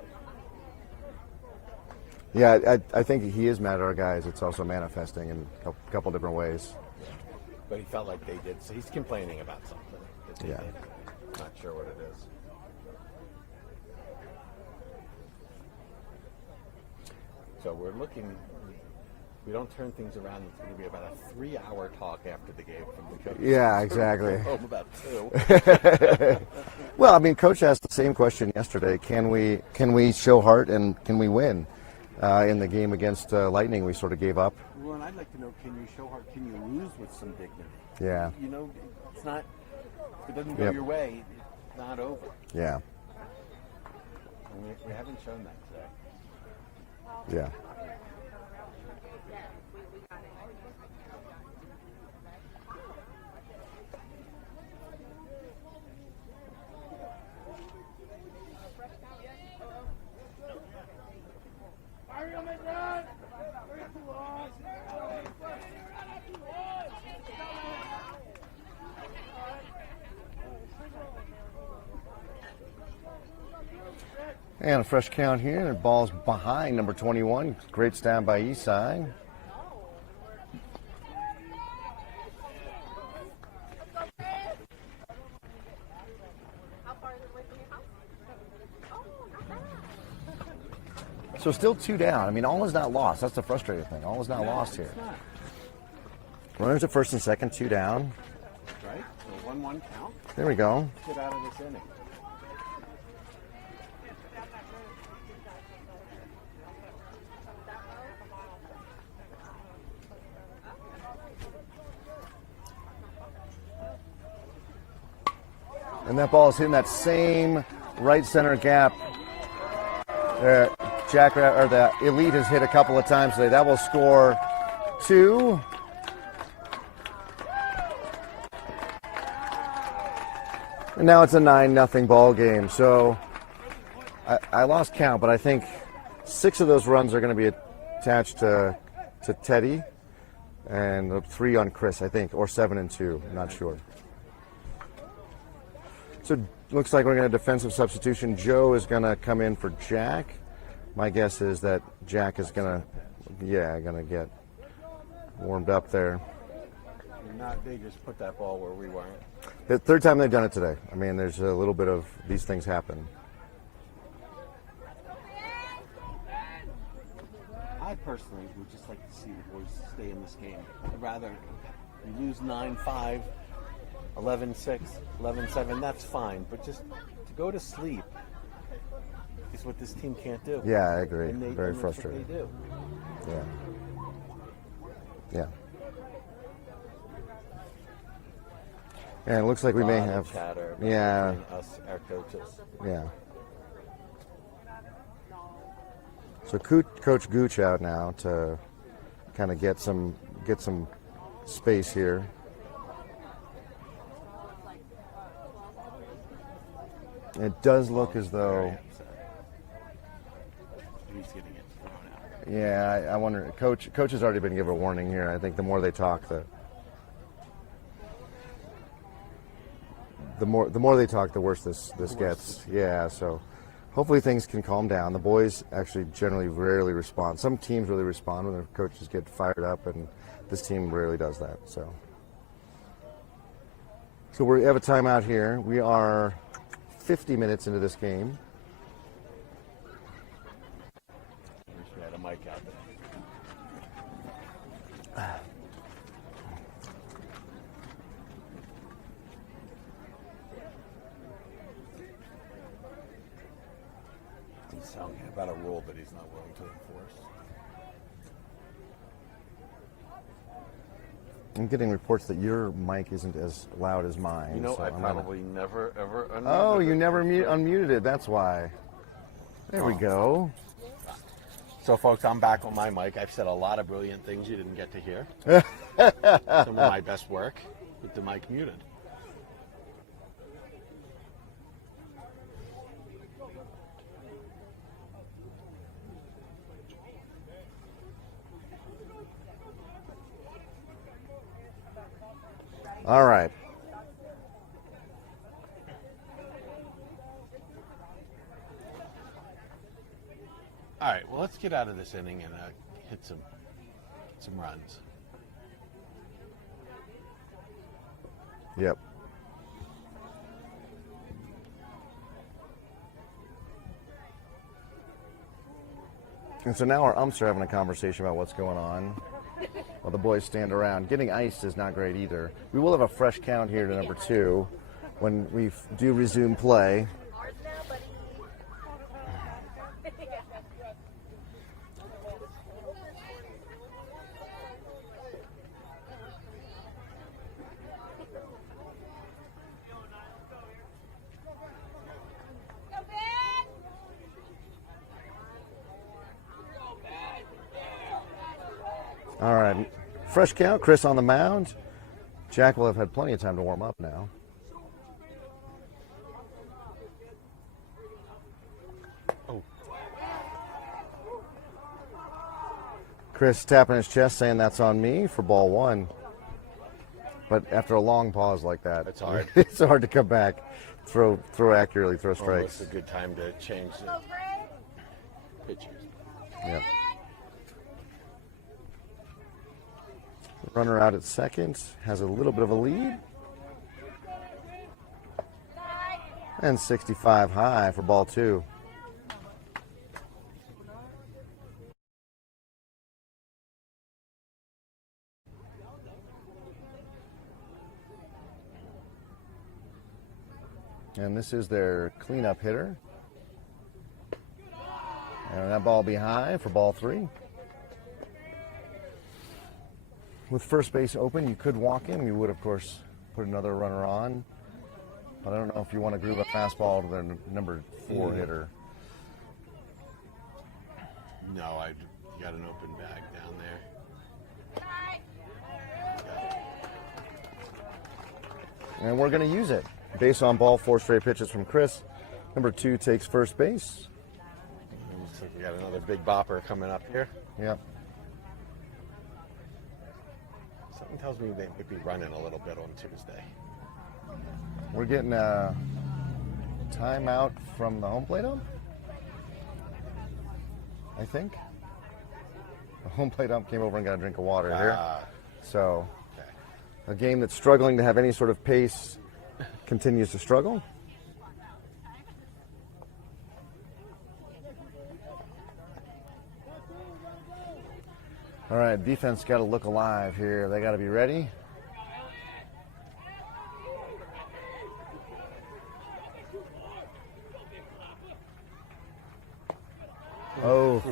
Yeah, I think he is mad at our guys. It's also manifesting in a couple different ways. But he felt like they did. So he's complaining about something that they Yeah. did. Not sure what it is. So we're looking. We don't turn things around. It's going to be about a 3-hour talk after the game from the coach. Yeah, exactly. Home about 2. Well, I mean, Coach asked the same question yesterday. Can we show heart and can we win? In the game against Lightning, we sort of gave up. Well, and I'd like to know: can you show heart? Can you lose with some dignity? Yeah. You know, it's not. If it doesn't go Yep. your way, it's not over. Yeah. And we haven't shown that today. Yeah. And a fresh count here. The ball's behind number 21. Great stand by Esai. So still 2 down. I mean, all is not lost. That's the frustrating thing. All is not lost here. Runners at first and second, 2 down. Right? So 1-1 count. There we go. Get out of this inning. And that ball is hitting that same right center gap. The Elite has hit a couple of times today. That will score 2. And now it's a 9-0 ball game. So I lost count, but I think 6 of those runs are going to be attached to Teddy, and 3 on Chris, I think, or 7 and 2. I'm not sure. So looks like we're going to defensive substitution. Joe is going to come in for Jack. My guess is that Jack is going to get warmed up there. They just put that ball where we weren't. The third time they've done it today. I mean, there's a little bit of these things happen. I personally would just like to see the boys stay in this game. I'd rather you lose 9-5, 11-6, 11-7, that's fine. But just to go to sleep is what this team can't do. Yeah, I agree. And Very that's what frustrating. they do. Yeah. And it looks like we may Lot of have. chatter Yeah. between us, our coaches. Yeah. So Coach Gooch out now to kind of get some space here. It does look as though. He's getting it thrown out. Yeah, I wonder. Coach has already been given a warning here. I think the more they talk, the more they talk, the worse this gets. Yeah, so hopefully things can calm down. The boys actually generally rarely respond. Some teams really respond when their coaches get fired up, and this team rarely does that. So we have a timeout here. We are 50 minutes into this game. I wish we had a mic out there. He's talking about a rule that he's not willing to enforce. I'm getting reports that your mic isn't as loud as mine. You know, so I I'm gonna- probably never ever. Oh, you it. never unmuted it. That's why. There we go. So, folks, I'm back on my mic. I've said a lot of brilliant things you didn't get to hear. Some of my best work with the mic muted. All right. All right, well, let's get out of this inning and hit some runs. Yep. And so now our umps are having a conversation about what's going on while the boys stand around. Getting iced is not great either. We will have a fresh count here to number 2 when we do resume play. All right, fresh count. Chris on the mound. Jack will have had plenty of time to warm up now. Oh. Chris tapping his chest saying that's on me for ball 1. But after a long pause like that, It's hard. It's hard to come back, throw accurately, throw strikes. Almost a good time to change the pitchers. Yep. Runner out at second, has a little bit of a lead. And 65 high for ball 2. And this is their cleanup hitter. And that ball be high for ball 3. With first base open, you could walk him. You would, of course, put another runner on. But I don't know if you want to groove a fastball to their number 4 hitter. No, you got an open bag down there. And we're going to use it. Based on ball 4 straight pitches from Chris, number 2 takes first base. Looks like we got another big bopper coming up here. Yep. Something tells me they might be running a little bit on Tuesday. We're getting a timeout from the home plate ump, I think. The home plate ump came over and got a drink of water here. So Okay. a game that's struggling to have any sort of pace continues to struggle. All right, defense got to look alive here. They got to be ready. Oh,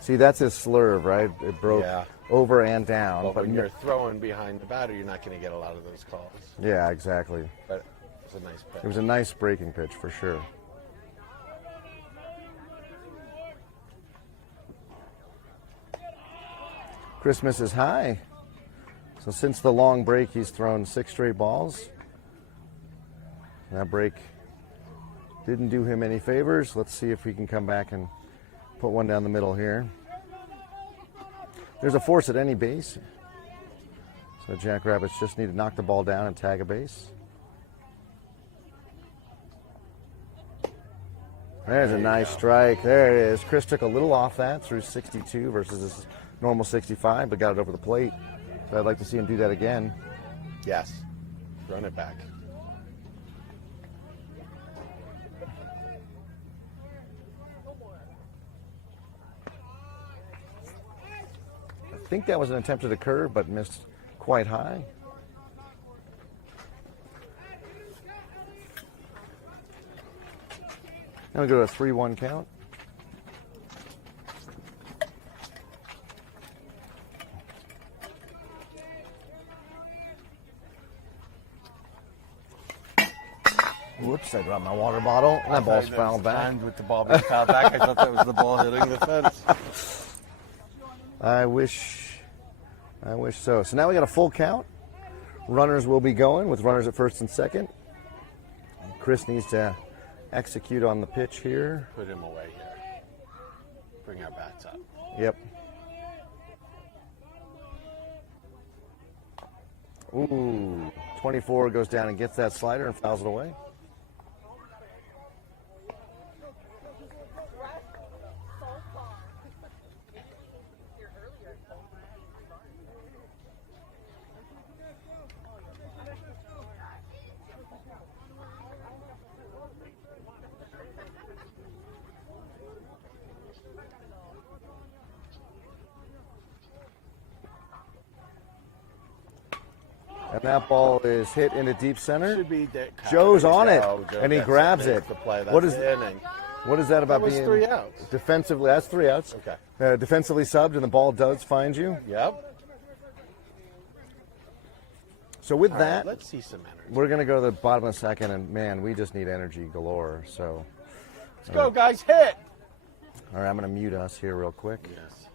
see, that's his slurve, right? It broke Yeah. over and down. Well, but when you're throwing behind the batter, you're not going to get a lot of those calls. yeah, exactly. But it's a nice pitch. It was a nice breaking pitch for sure. Christmas is high. So since the long break, he's thrown 6 straight balls. That break didn't do him any favors. Let's see if we can come back and put one down the middle here. There's a force at any base. So Jackrabbits just need to knock the ball down and tag a base. There's a nice strike. There it is. Chris took a little off that through 62 versus his normal 65, but got it over the plate. So I'd like to see him do that again. Yes. Run it back. I think that was an attempt at a curve, but missed quite high. Now we go to a 3-1 count. Whoops, I dropped my water bottle. That ball's fouled back. And with the ball being fouled back, I thought that was the ball hitting the fence. I wish so. So now we got a full count. Runners will be going with runners at first and second. Chris needs to execute on the pitch here. Put him away here. Bring our bats up. Yep. Ooh, 24 goes down and gets that slider and fouls it away. And that ball is hit into deep center. Should be Joe's on it, Joe and he gets grabs makes it. The play. That's What is the inning. What is that about That was being 3 outs. defensively? That's 3 outs. Okay. Defensively subbed, and the ball does find you. Yep. So with All that, right, let's see some energy. we're going to go to the bottom of the second, and man, we just need energy galore. So, Let's go, guys. Hit. all right, I'm going to mute us here real quick. Yes.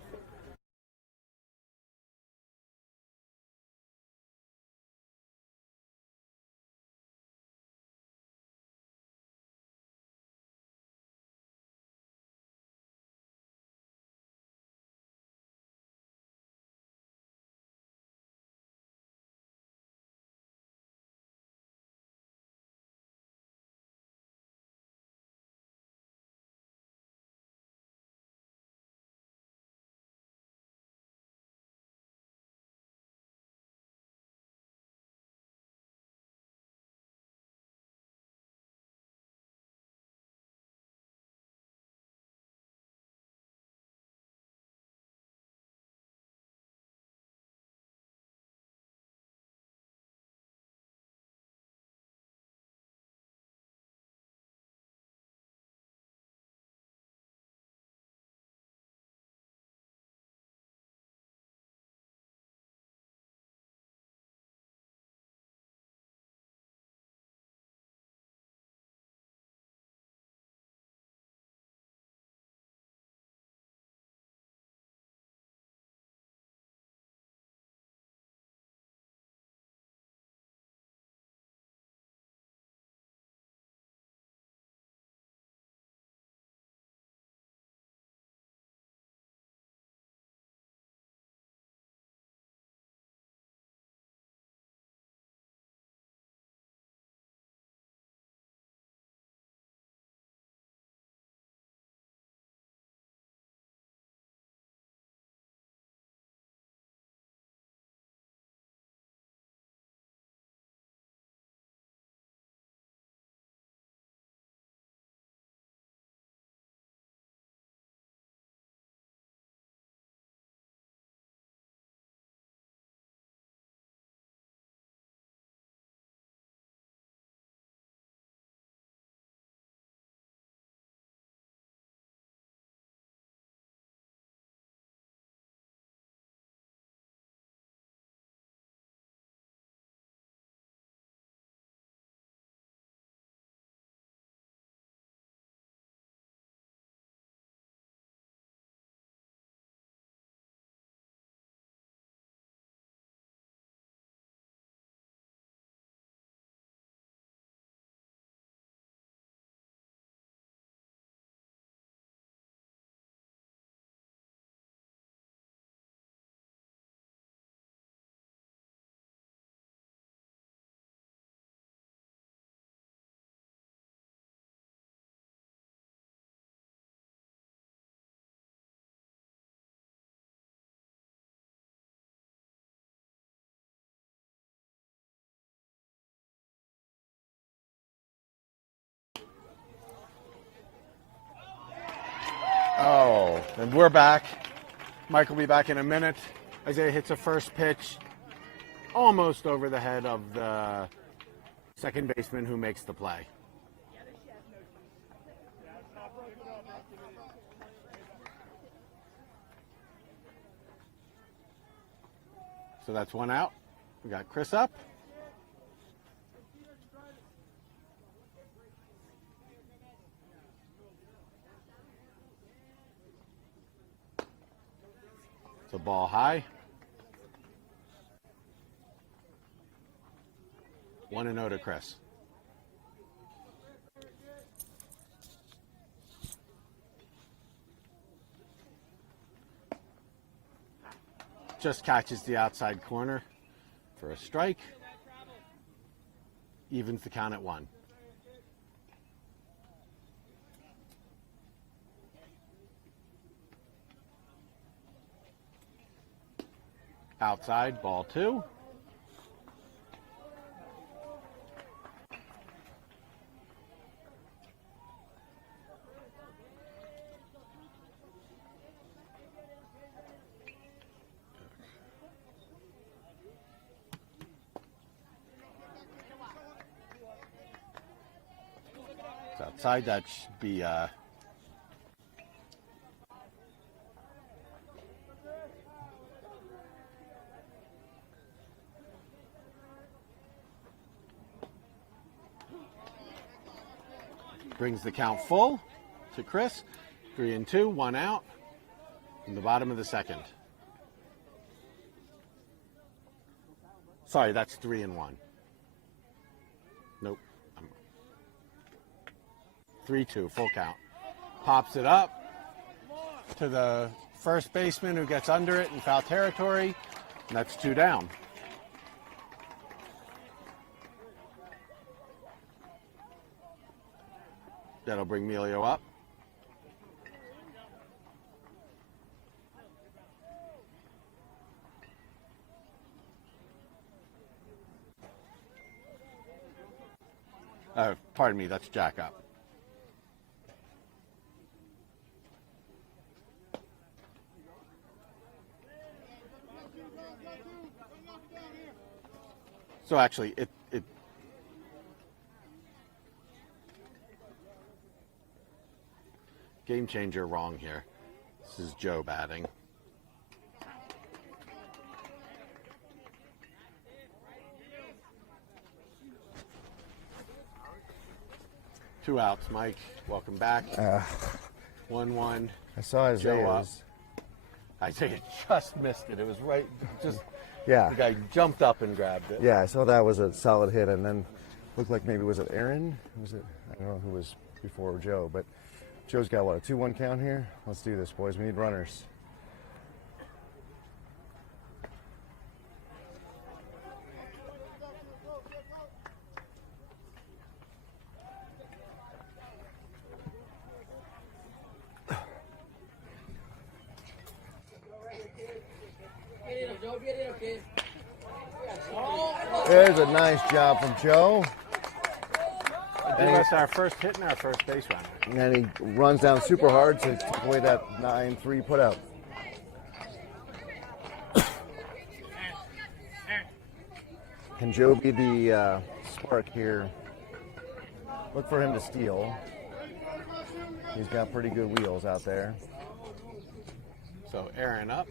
Oh, and we're back. Mike will be back in a minute. Isaiah hits a first pitch almost over the head of the second baseman who makes the play. So that's 1 out. We got Chris up. So ball high. 1-0 to Chris. Just catches the outside corner for a strike. Evens the count at 1. Outside, ball 2. outside. That should be brings the count full to Chris. 3-2, 1 out in the bottom of the second. Sorry, that's 3-1. Nope. 3-2, full count. Pops it up to the first baseman who gets under it in foul territory, and that's 2 down. That'll bring Melio up. Pardon me, that's Jack up. So actually, it game changer wrong here. This is Joe batting. Two outs, Mike. Welcome back. 1-1. I saw Isaiah's. Isaiah just missed it. It was right. Just Yeah. the guy jumped up and grabbed it. Yeah, I saw that was a solid hit, and then looked like maybe was it Aaron? Was it? I don't know who was before Joe, but Joe's got what, a 2-1 count here? Let's do this, boys. We need runners. There's a nice job from Joe. Give us our first hit and our first base runner. And then he runs down super hard to take away that 9-3 put out. Can Joe be the spark here? Look for him to steal. He's got pretty good wheels out there. So Aaron up.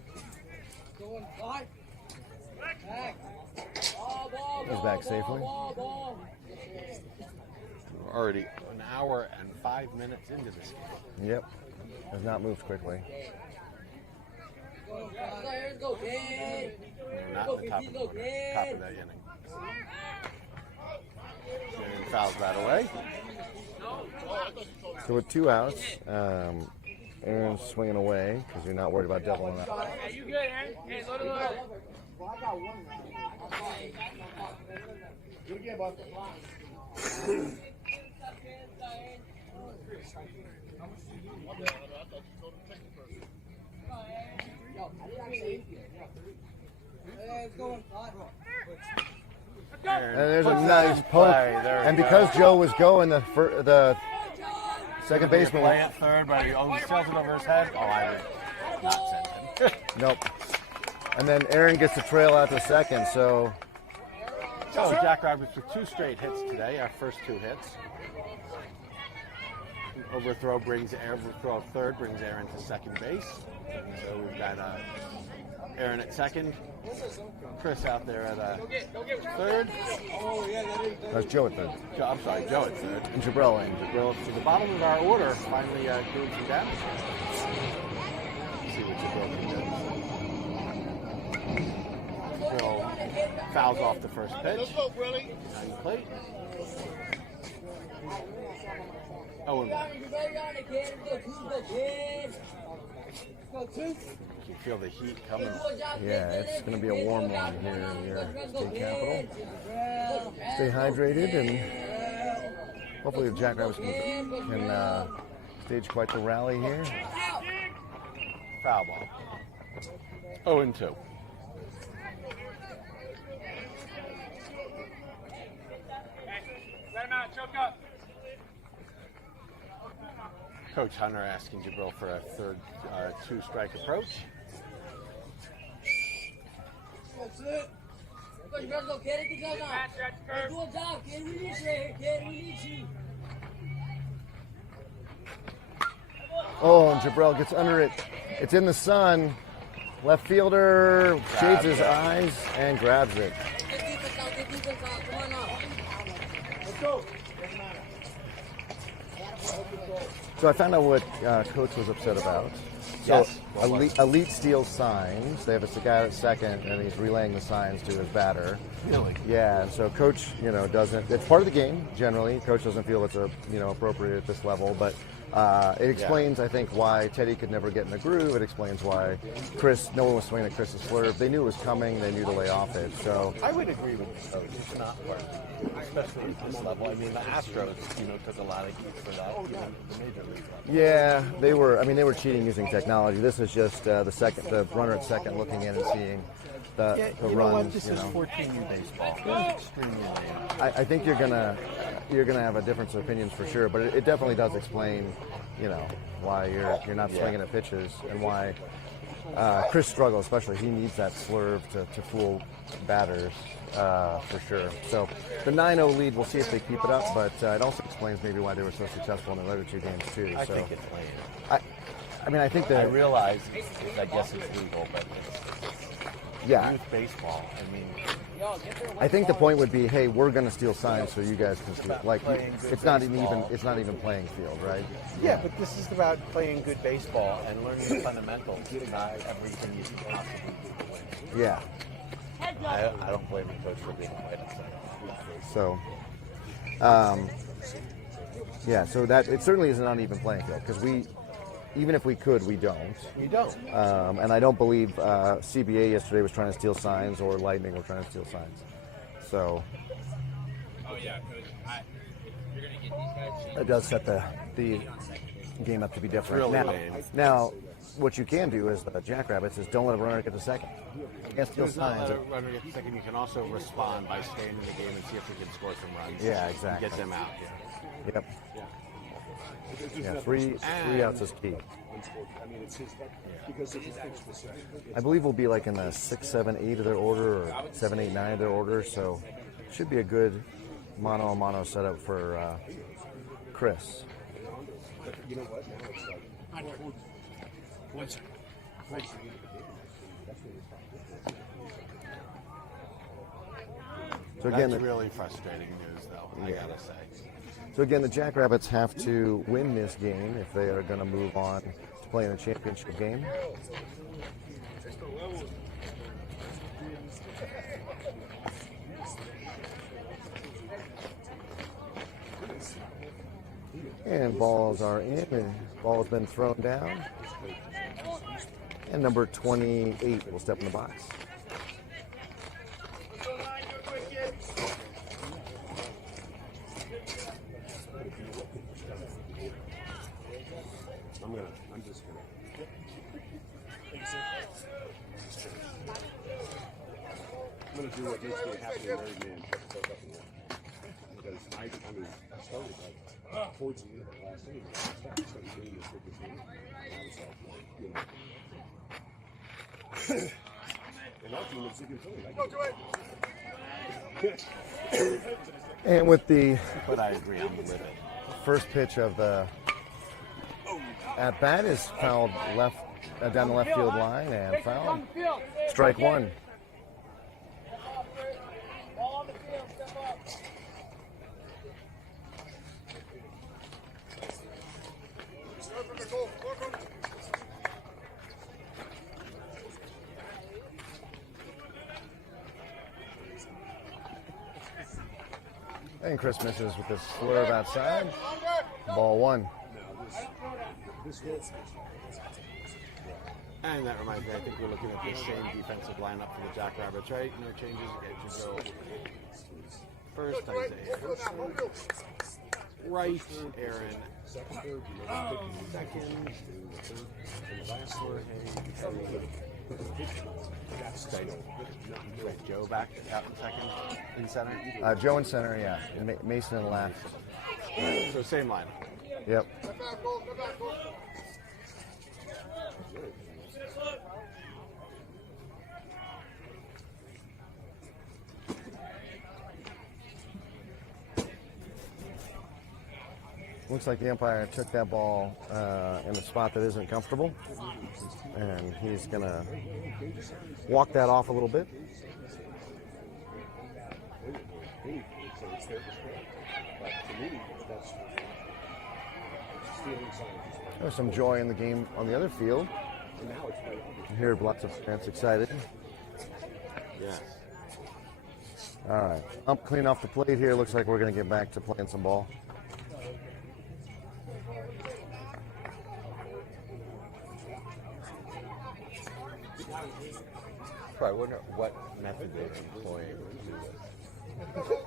Goes back safely. We're already an hour and 5 minutes into this game. Yep. Has not moved quickly. We're not in the top of the order, top of that inning. And fouls that away. So with 2 outs, Aaron's swinging away because you're not worried about doubling up. Hey, you good, Aaron? Hey, look. And there's a nice poke. And because Joe was going, the second baseman Play at third, but he always sells it over his head. Oh, I would not send him. Nope. And then Aaron gets to trail out to second, so So Jackrabbits with 2 straight hits today, our first 2 hits. Overthrow of third brings Aaron to second base. So we've got Aaron at second, Chris out there at third. that's Joe at third. I'm sorry, Joe at third. And Jabril in. Jabril to the bottom of our order, finally doing some damage. Let's see what Jabril can do. Jabril fouls off the first pitch. Behind the plate. 0-1. You can feel the heat coming. Yeah, it's going to be a warm one here in the state capital. Stay hydrated, and hopefully the Jackrabbits can stage quite the rally here. Foul ball. 0-2. Let him out, choke up. Coach Hunter asking Jabril for a third 2-strike approach. That's it. Coach, you better go get it together. Let's do a job, kid. We need you here, kid. We need you. Oh, and Jabrell gets under it. It's in the sun. Left fielder shades his eyes and grabs it. So I found out what Coach was upset about. So Yes. Elite steals signs. They have a guy at second, and he's relaying the signs to his batter. Really? Yeah, and so Coach, doesn't. It's part of the game generally. Coach doesn't feel it's appropriate at this level, but it explains, I think, why Teddy could never get in the groove. It explains why no one was swinging at Chris's swerve. They knew it was coming. They knew to lay off it. So I would agree with Coach. It's not part of the game, especially at this level. I mean, the Astros, took a lot of heat for that, even the major league level. yeah, they were cheating using technology. This is just the runner at second looking in and seeing the You know what? runs. This is 14U baseball. It's extremely lame. I think you're gonna have a difference of opinions for sure, but it definitely does explain, why you're not swinging at pitches and why Chris struggles, especially. He needs that swerve to fool batters for sure. So the 9-0 lead, we'll see if they keep it up, but it also explains maybe why they were so successful in the other two games too. I think it's lame. I think I that realize, I guess it's legal, but it's youth baseball. I mean, I think the point would be, hey, we're going to steal signs so you guys can steal. Like, playing good it's not baseball. even playing field, right? yeah, but this is about playing good baseball and learning the fundamentals, not everything you can possibly do to win. Yeah. I don't blame the coach for being quite upset. So, so that it certainly is an uneven playing field because even if we could, we don't. We don't. And I don't believe CBA yesterday was trying to steal signs or Lightning were trying to steal signs. So. It does set the game up to be different. Really now, lame. now, what you can do is the Jackrabbits is don't let a runner get to second. You can't steal There's not signs. let a runner get to second. You can also respond by staying in the game and see if we can score some runs. Yeah, exactly. Get them out. Yep. Yeah, three outs is key. I believe we'll be like in the 6, 7, 8 of their order, or 7, 8, 9 of their order. So should be a good mono setup for Chris. So again, That's really frustrating news, though, I gotta say. So again, the Jackrabbits have to win this game if they are going to move on to play in a championship game. And balls are in. And ball has been thrown down. And number 28 will step in the box. I'm just gonna. I'm gonna do what makes me a happy married man. Because I started like towards the end of the last inning. I started doing this with this game. And I was like, and our team was looking Philly. And with the But I agree, I'm with it. first pitch of the at bat is fouled left down the left field line and fouled. Strike one. And Chris misses with the swerve outside. Ball one. And that reminds me, I think we're looking at the same defensive lineup for the Jackrabbits, right? No changes. It should go first, Isaiah. Right, Aaron. Second. Right, Joe back out in second, in center. Joe in center, yeah. And Mason in left. So same line. Yep. Looks like the umpire took that ball in a spot that isn't comfortable, and he's going to walk that off a little bit. So it's their display. But to me, that's stealing signs. There's some joy in the game on the other field. And now it's right obvious. I hear lots of fans excited. Yes. All right, ump clean off the plate here. Looks like we're going to get back to playing some ball. I wonder what method they're employing to do this.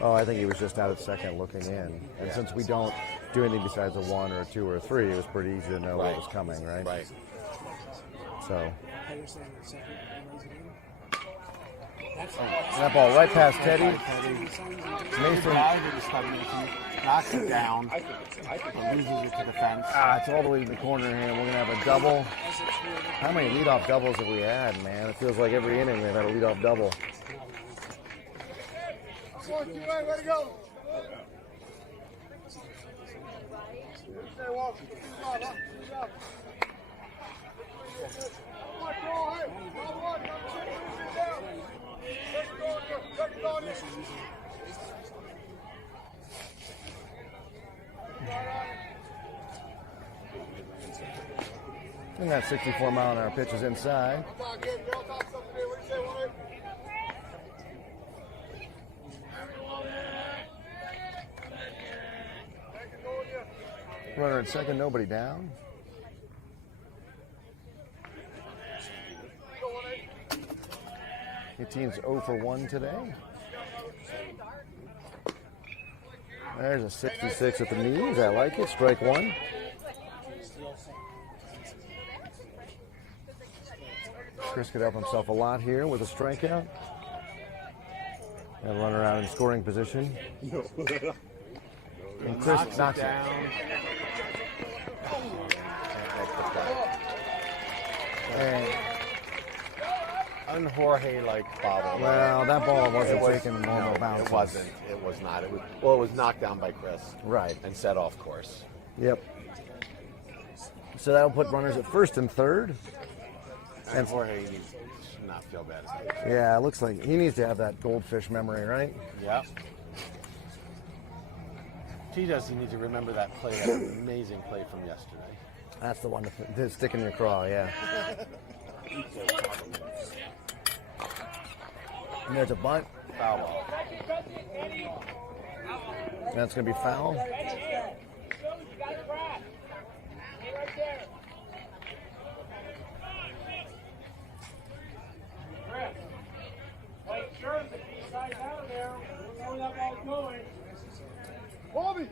Oh, I think he was just out at second looking in. And since we don't do anything besides a 1 or a 2 or a 3, it was pretty easy to know what was coming, right? Right. So Henderson in second, he lays it in. that ball right past Teddy. Mason knocks it down and loses it to the fence. It's all the way to the corner here. We're going to have a double. How many leadoff doubles have we had, man? It feels like every inning they've had a leadoff double. Way to go. And that 64-mile-an-hour pitch is inside. Runner at second, nobody down. Your team's 0 for 1 today. There's a 66 at the knees. I like it. Strike one. Chris could help himself a lot here with a strikeout. And run around in scoring position. And Chris knocks it down. And Un-Jorge-like bobble. well, that ball wasn't taking normal No, bounces. it wasn't. It was not. It was knocked down by Chris. Right. And set off course. Yep. So that'll put runners at first and third. And Jorge needs to not feel bad. Yeah, it looks like he needs to have that goldfish memory, right? Yep. He does. You need to remember that play, that amazing play from yesterday. That's the one to stick in your craw, yeah. And there's a bunt. Foul ball. That's going to be foul. Bobby!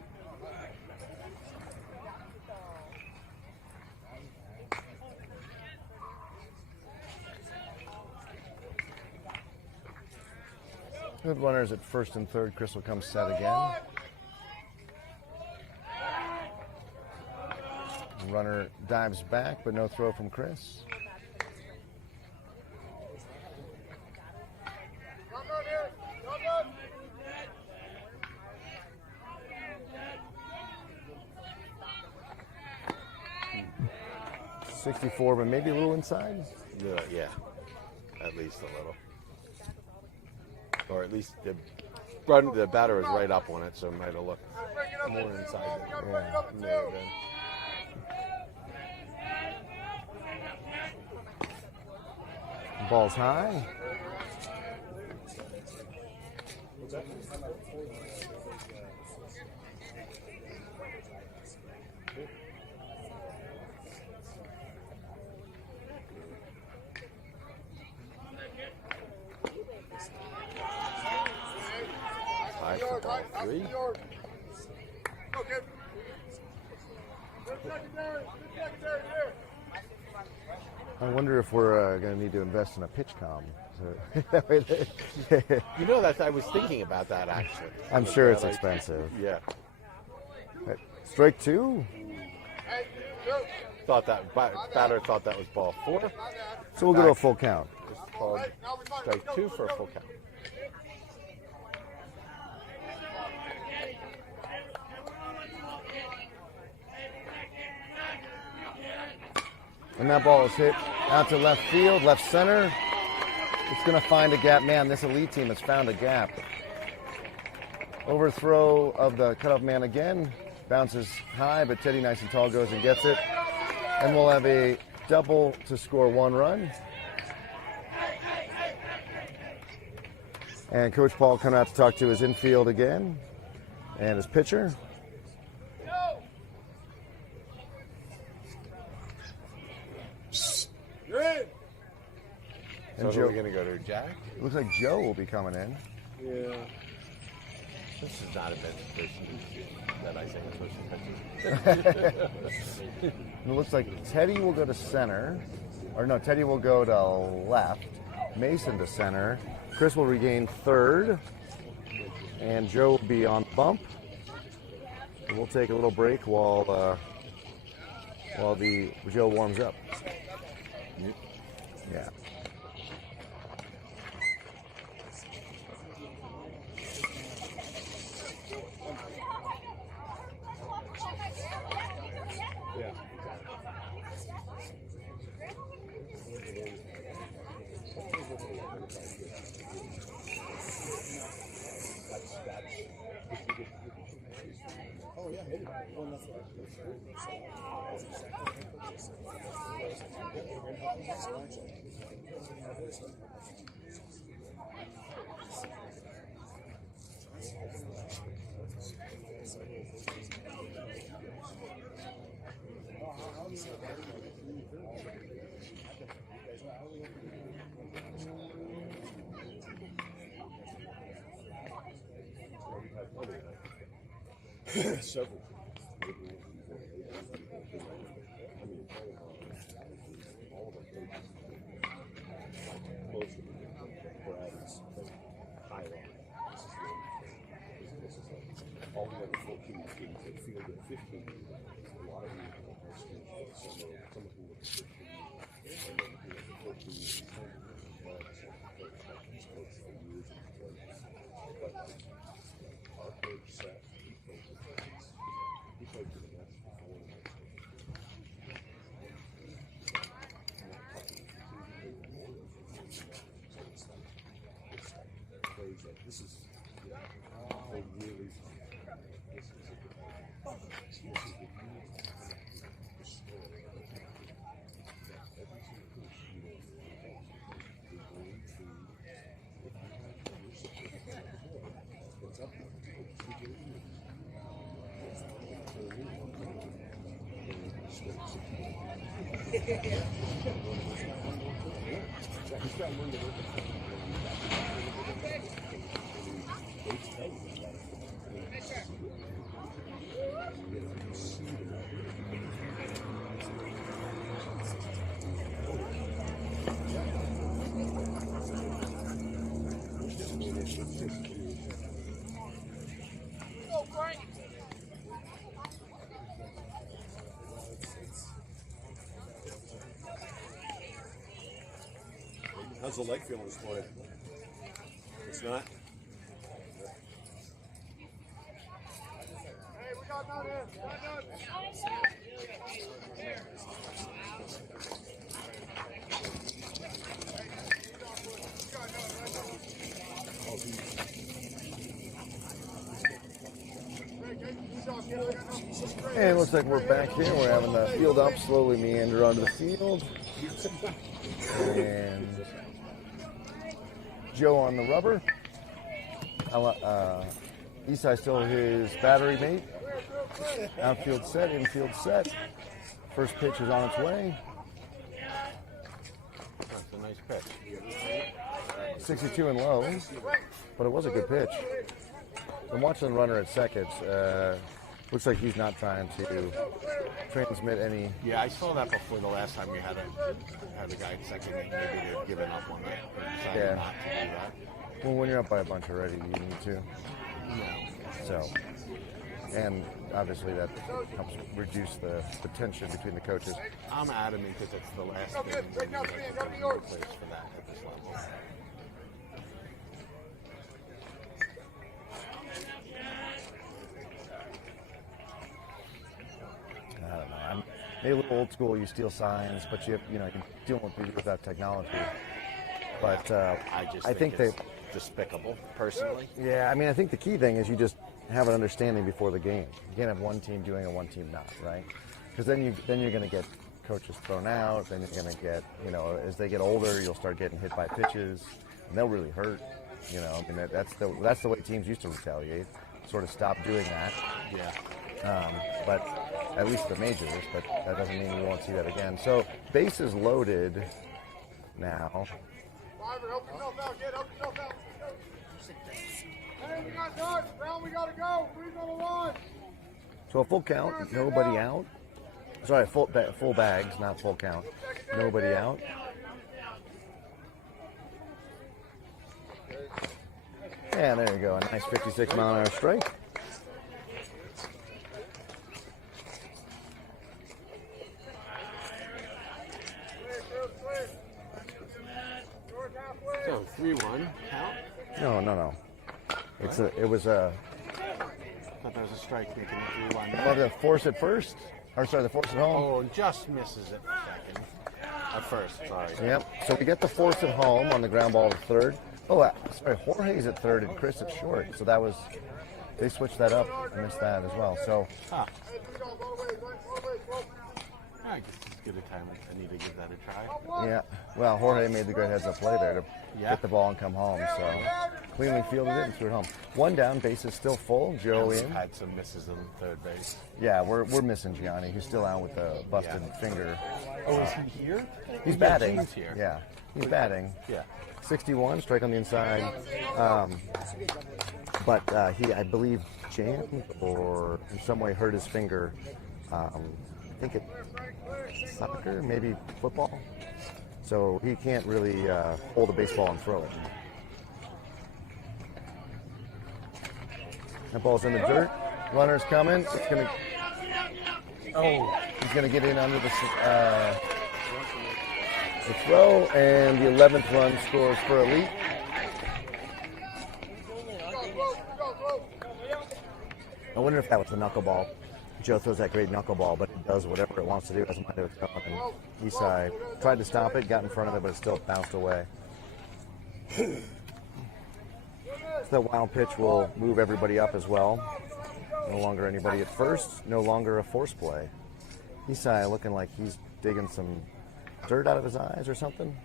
Good runners at first and third. Chris will come set again. Runner dives back, but no throw from Chris. Come on here! Come on! 64, but maybe a little inside. Yeah. At least a little. Or at least the batter was right up on it, so it might have looked more inside than it may have been. Ball's high. High for ball three. Okay. I wonder if we're going to need to invest in a pitch com. You know, I was thinking about that actually. I'm sure it's expensive. Yeah. Strike two. Thought that batter thought that was ball four. So we'll go to a full count. It's called strike two for a full count. And that ball is hit out to left field, left center. It's going to find a gap. Man, this Elite team has found a gap. Overthrow of the cutoff man again. Bounces high, but Teddy nice and tall goes and gets it. And we'll have a double to score 1 run. And Coach Paul coming out to talk to his infield again and his pitcher. You're in. And So Joe, we're going to go to Jack? it looks like Joe will be coming in. Yeah. This is not a bench position that I say is supposed to pitch. And it looks like Teddy will go to center. Or no, Teddy will go to left. Mason to center. Chris will regain third. And Joe will be on bump. And we'll take a little break while the Joe warms up. Yeah. Yeah. Oh yeah. Well, that's what Several. All of our coaches, most of them, Brad is high line. This is like all the other 14 teams that fielded 15. A lot of them are high school. Some of them were 15. And then 14 years. But he's coached for years. But our coach sat. He played for the Nets before. This is they really. This is a good. This is the story. Every single coach, you know, they're going through. What's up? He's got one to look at. How's the leg feeling this morning? It's not? Hey, we got none here. And it looks like we're back here. We're having the field up slowly meander onto the field. And Joe on the rubber. Isai still his battery mate. Outfield set, infield set. First pitch is on its way. That's a nice pitch. 62 and low, but it was a good pitch. I'm watching the runner at second. Looks like he's not trying to transmit any. Yeah, I saw that before the last time we had a guy at second, and maybe they've given up on that. Or decided Yeah. not to do that. Well, when you're up by a bunch already, you need to. So, and obviously that helps reduce the tension between the coaches. I'm adamant that it's the last thing that you put in place for that at this level. I don't know. Maybe a little old school, you steal signs, but you can deal with that technology. But I think it's despicable, personally. yeah, I mean, I think the key thing is you just have an understanding before the game. You can't have one team doing and one team not, right? Because then you're going to get coaches thrown out. Then you're going to get, as they get older, you'll start getting hit by pitches, and they'll really hurt. I mean, that's the way teams used to retaliate. Sort of stop doing that. Yeah. But at least the majors. But that doesn't mean we won't see that again. So bases loaded now. Help yourself out, kid. Help yourself out. Hey, we got done. Brown, we gotta go. 3's on the line. So a full count, nobody out. Sorry, full bags, not full count. Nobody out. And there you go, a nice 56-mile-an-hour strike. So 3-1 count. No. It was I thought there was a strike making it 3-1. Oh, the force at first? Or sorry, the force at home? Oh, just misses at second. At first, sorry. Yep. So we get the force at home on the ground ball to third. Oh, sorry, Jorge's at third and Chris at short. So that was, they switched that up. I missed that as well. So, I guess it's good a time. I need to give that a try. yeah. Well, Jorge made the great heads-up play there to get the ball and come home. So cleanly fielded it and threw it home. One down, base is still full. Joe in. Had some misses on third base. Yeah, we're missing Gianni. He's still out with the busted finger. Oh, is he here? He's batting. Gene's here. Yeah, he's batting. Yeah. 61, strike on the inside. But he, I believe, jammed or in some way hurt his finger. I think it's soccer, maybe football. So he can't really hold a baseball and throw it. That ball's in the dirt. Runner's coming. It's gonna. Oh, he's gonna get in under the throw, and the 11th run scores for Elite. I wonder if that was the knuckleball. Joe throws that great knuckleball, but it does whatever it wants to do. Doesn't mind if it's going. And Isai tried to stop it, got in front of it, but it still bounced away. The wild pitch will move everybody up as well. No longer anybody at first. No longer a force play. Isai looking like he's digging some dirt out of his eyes or something.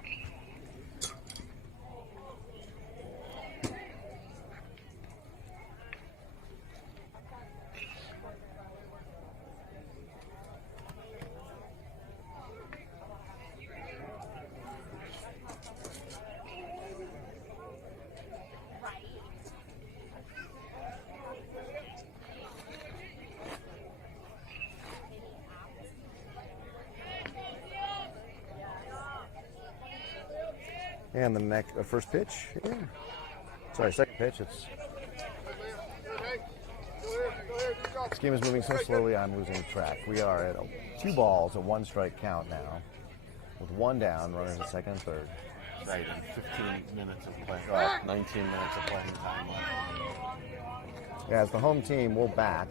And the first pitch here. Sorry, second pitch. This game is moving so slowly, I'm losing track. We are at 2 balls, a 1-strike count now, with 1 down, runners at second and third. Right, and 15 minutes of play, 19 minutes of playing time left. Yeah, as the home team, we'll bat,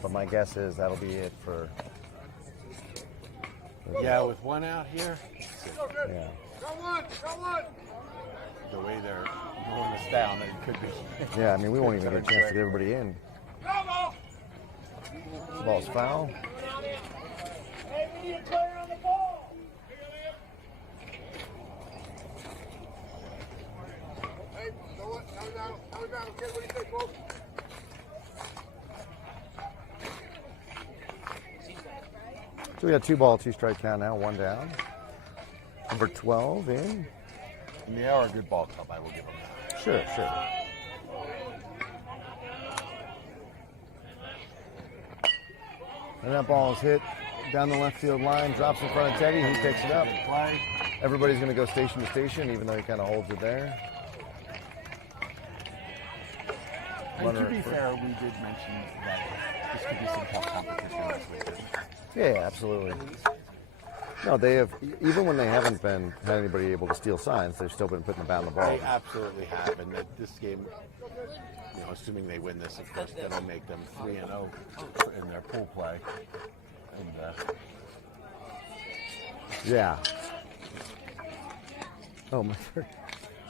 but my guess is that'll be it for. Yeah, with 1 out here. Yeah. The way they're going us down, it could be. Yeah, I mean, we won't even get a chance to get everybody in. The ball's foul. Hey, we need a player on the ball. Hey, you know what? Now we battle. Kid, what do you think, folks? So we got 2 ball, 2-strike count now, 1 down. Number 12 in. And they are a good ball club, I will give them that. Sure. And that ball is hit down the left field line, drops in front of Teddy, he picks it up. Everybody's going to go station to station, even though he kind of holds it there. And to be fair, we did mention that this could be some tough competition this weekend. Yeah, absolutely. No, they have, even when they haven't had anybody able to steal signs, they've still been putting the bat on the ball. They absolutely have, and that this game, assuming they win this, of course, that'll make them 3-0 in their pool play. And Yeah. Oh, my third.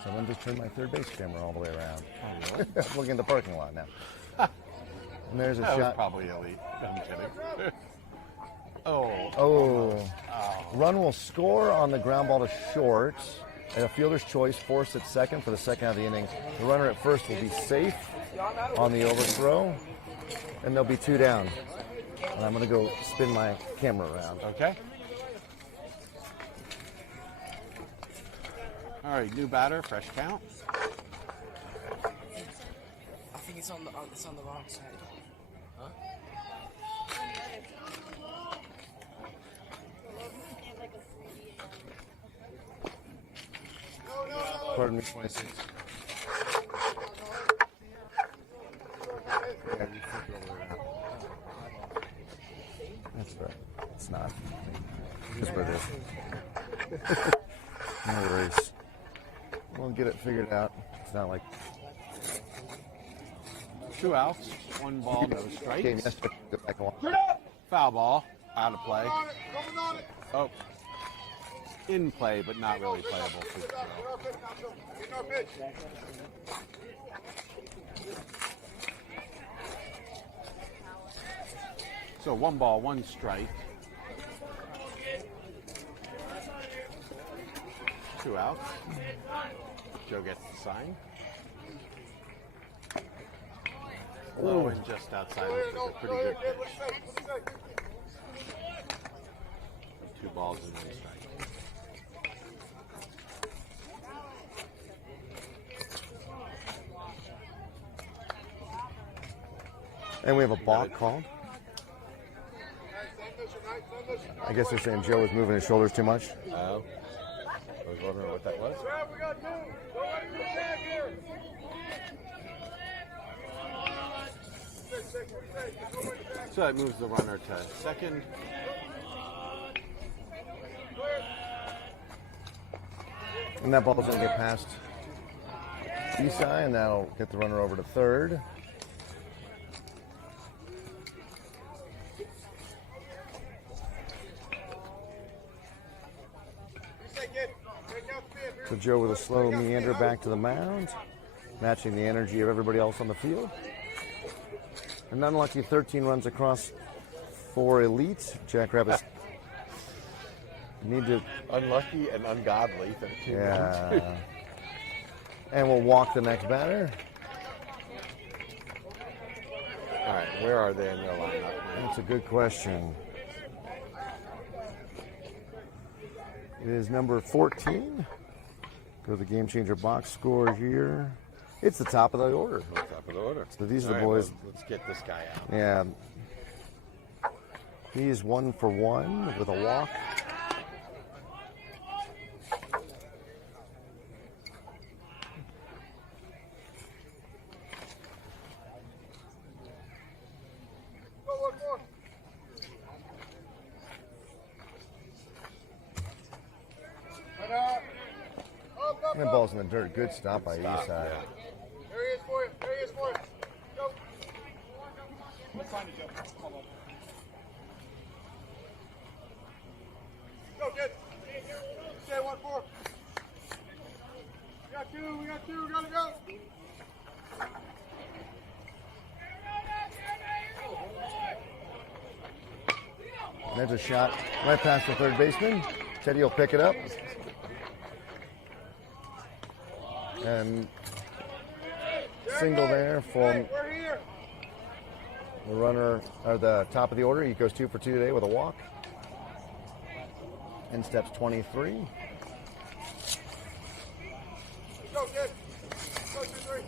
Someone just turned my third base camera all the way around. Oh, really? I'm looking at the parking lot now. And there's a That was shot. probably elite. I'm kidding. Oh. Oh. Run will score on the ground ball to short. And a fielder's choice, forced at second for the second half of the inning. The runner at first will be safe on the overthrow. And there'll be 2 down. And I'm going to go spin my camera around. Okay. All right, new batter, fresh count. I think it's on the wrong side. Pardon me, 26. That's right. It's not. It's what it is. No worries. We'll get it figured out. It's not like 2 outs, 1 ball, no strikes. game yesterday. Go back and watch. Foul ball, out of play. Coming on it. Oh, in play, but not really playable. Get our pitch now, Joe. Get our pitch. So 1 ball, 1 strike. 2 outs. Joe gets the sign. Low and just outside. Looks like a pretty good pitch. 2 balls and 1 strike. And we have a balk called. I guess they're saying Joe was moving his shoulders too much. Oh. I was wondering what that was. We got 2. Don't let him attack here. So that moves the runner to second. And that ball's going to get past Isai, and that'll get the runner over to third. So Joe with a slow meander back to the mound, matching the energy of everybody else on the field. An unlucky 13 runs across for Elite. Jackrabbits need to... Unlucky and ungodly. 13 runs. Yeah. And we'll walk the next batter. All right, where are they in their lineup? That's a good question. It is number 14. Go to the Game Changer box score here. It's the top of the order. Top of the order. So these are the All right, boys. Let's get this guy out. Yeah. He's 1 for 1 with a walk. That ball's in the dirt. Good stop by Isai. There he is for you. There he is for you. Go. Go, get. Stay 1-4. We got 2. We got 2. We gotta go. There's a shot right past the third baseman. Teddy will pick it up. And single there from the runner at the top of the order. He goes 2 for 2 today with a walk. In steps 23. Go, kid. Go, 2, 3.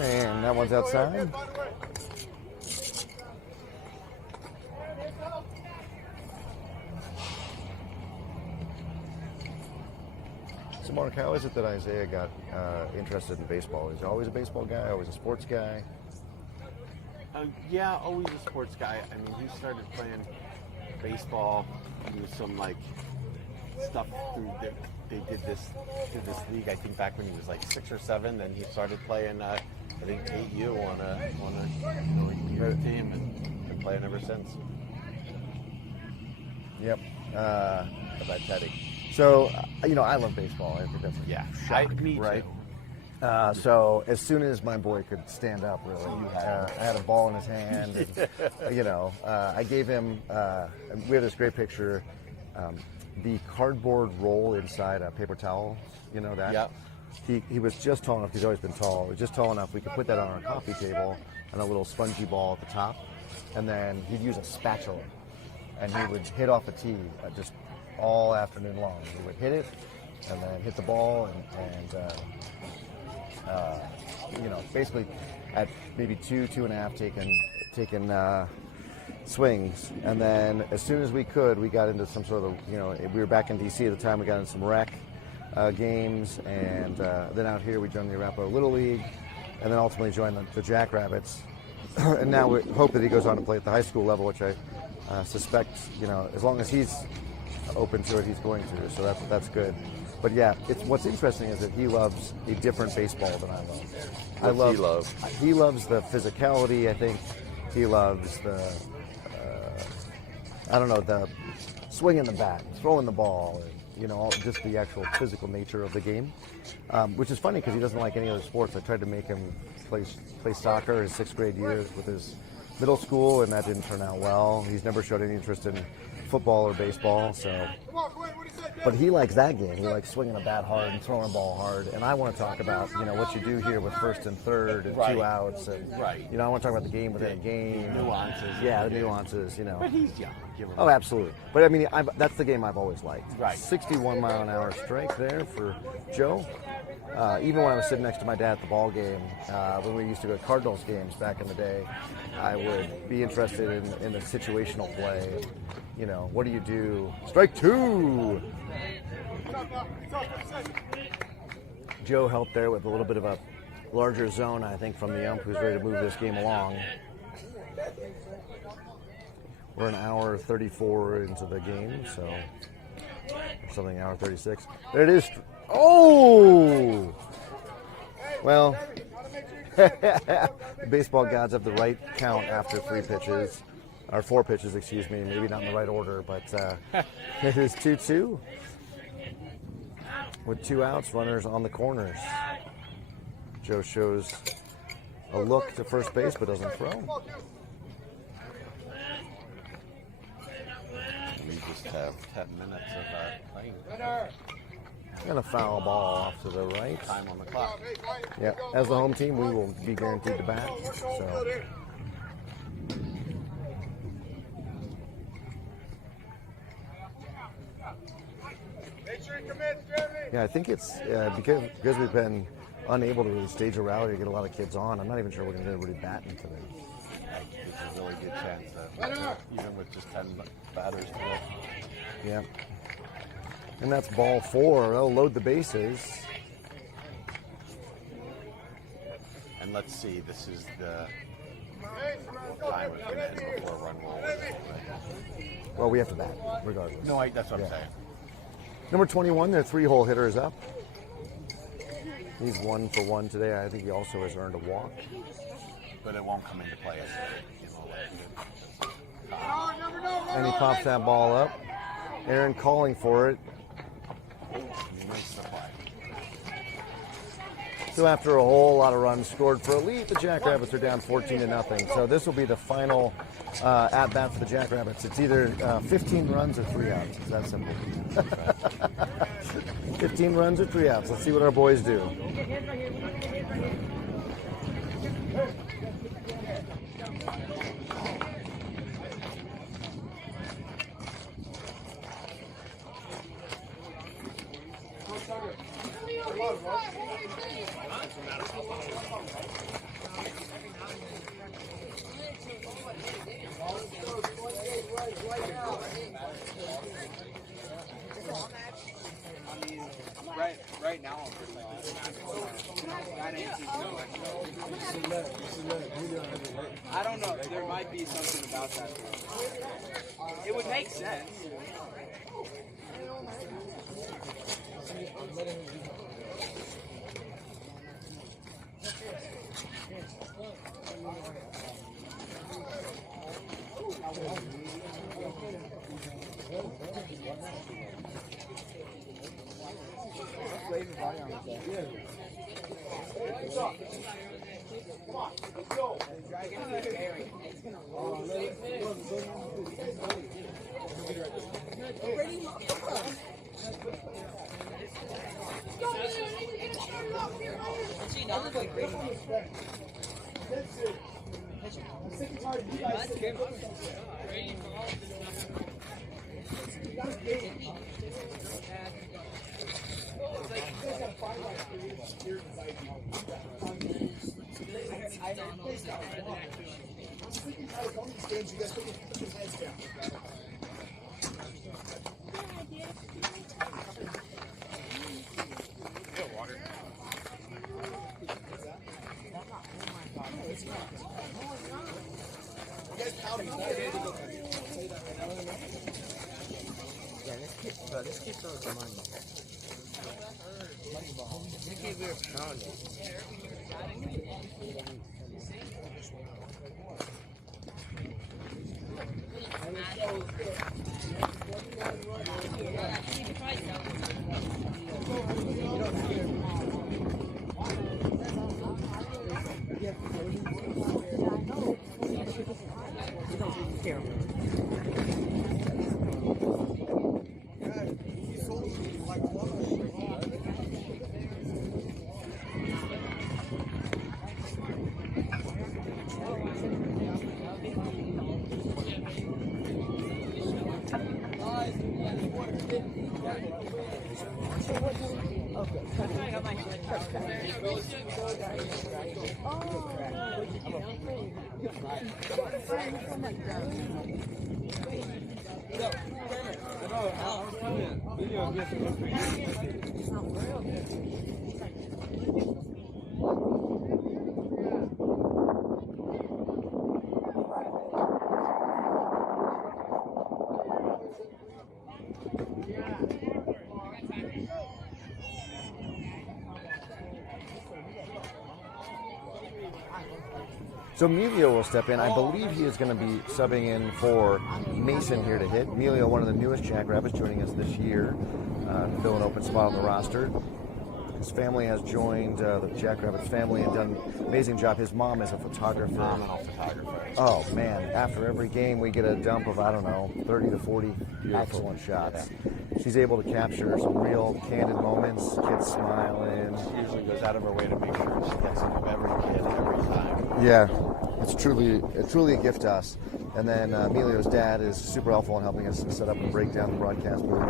And that one's outside. So, Mark, how is it that Isaiah got interested in baseball? Is he always a baseball guy, always a sports guy? Yeah, always a sports guy. I mean, he started playing baseball, do some like stuff through. They did this league. I think back when he was like 6 or 7. Then he started playing. I think 8U on a year team and been playing ever since. Yep. About Teddy. So I love baseball. I think that's Me right? too. So as soon as my boy could stand up, really, I had a ball in his hand. And, I gave him. We have this great picture. The cardboard roll inside a paper towel. You know that. Yep. He was just tall enough. He's always been tall. He was just tall enough. We could put that on our coffee table and a little spongy ball at the top, and then he'd use a spatula, and he would hit off a tee just all afternoon long. He would hit it, and then hit the ball, and basically at maybe 2.5 taken swings, and then as soon as we could, we got into some sort of we were back in DC at the time. We got into some rec games, and then out here we joined the Arapahoe Little League, and then ultimately joined the Jackrabbits. And now we hope that he goes on to play at the high school level, which I suspect, as long as he's open to it, he's going to. So that's good. But yeah, what's interesting is that he loves a different baseball than I love. He loves the physicality. I think he loves the the swinging the bat, throwing the ball, and, just the actual physical nature of the game, which is funny because he doesn't like any other sports. I tried to make him play soccer his 6th grade year with his middle school, and that didn't turn out well. He's never showed any interest in football or baseball, but he likes that game. He likes swinging a bat hard and throwing a ball hard. And I want to talk about what you do here with 1st and 3rd and 2 outs, and I want to talk about the game within a game, nuances. Yeah, the nuances. But he's young. Oh, absolutely. But I mean, that's the game I've always liked. Right. 61 mile an hour strike there for Joe. Even when I was sitting next to my dad at the ball game, when we used to go to Cardinals games back in the day, I would be interested in the situational play. What do you do? Strike 2. Joe helped there with a little bit of a larger zone, I think, from the ump who's ready to move this game along. We're an hour 34 into the game, so something hour 36. There it is. Oh! Well, the baseball gods have the right count after 3 pitches. Or 4 pitches, excuse me. Maybe not in the right order, but it is 2-2. With 2 outs, runners on the corners. Joe shows a look to first base, but doesn't throw. We just have 10 minutes of playing. And a foul ball off to the right. Time on the clock. Yeah, as the home team, we will be guaranteed to bat. So. Yeah, I think it's because we've been unable to really stage a rally to get a lot of kids on. I'm not even sure we're going to get everybody batting today. It's a really good chance that even with just 10 batters today. Yeah. And that's ball 4. They'll load the bases. And let's see, this is the time it's going to end before a run roll. Well, we have to bat, regardless. No, that's what I'm saying. Number 21, their 3-hole hitter is up. He's 1 for 1 today. I think he also has earned a walk. But it won't come into play. And he pops that ball up. Aaron calling for it. So after a whole lot of runs scored for Elite, the Jackrabbits are down 14-0. So this will be the final at-bat for the Jackrabbits. It's either 15 runs or 3 outs. It's that simple. 15 runs or 3 outs. Let's see what our boys do. Right now, I'm I don't know. There might be something about that. It would make sense. She does look like Brady. This kid throws the money. This kid, we were pounding. So Emilio will step in. I believe he is going to be subbing in for Mason here to hit. Emilio, one of the newest Jackrabbits, joining us this year, fill an open spot on the roster. His family has joined the Jackrabbits family and done an amazing job. His mom is a photographer. Phenomenal photographer. Oh man, after every game we get a dump of, I don't know, 30 to 40 beautiful shots. She's able to capture some real candid moments, kids smiling. She usually goes out of her way to make sure she gets some of every kid every time. Yeah, it's truly a gift to us. And then Emilio's dad is super helpful in helping us set up and break down the broadcast booth.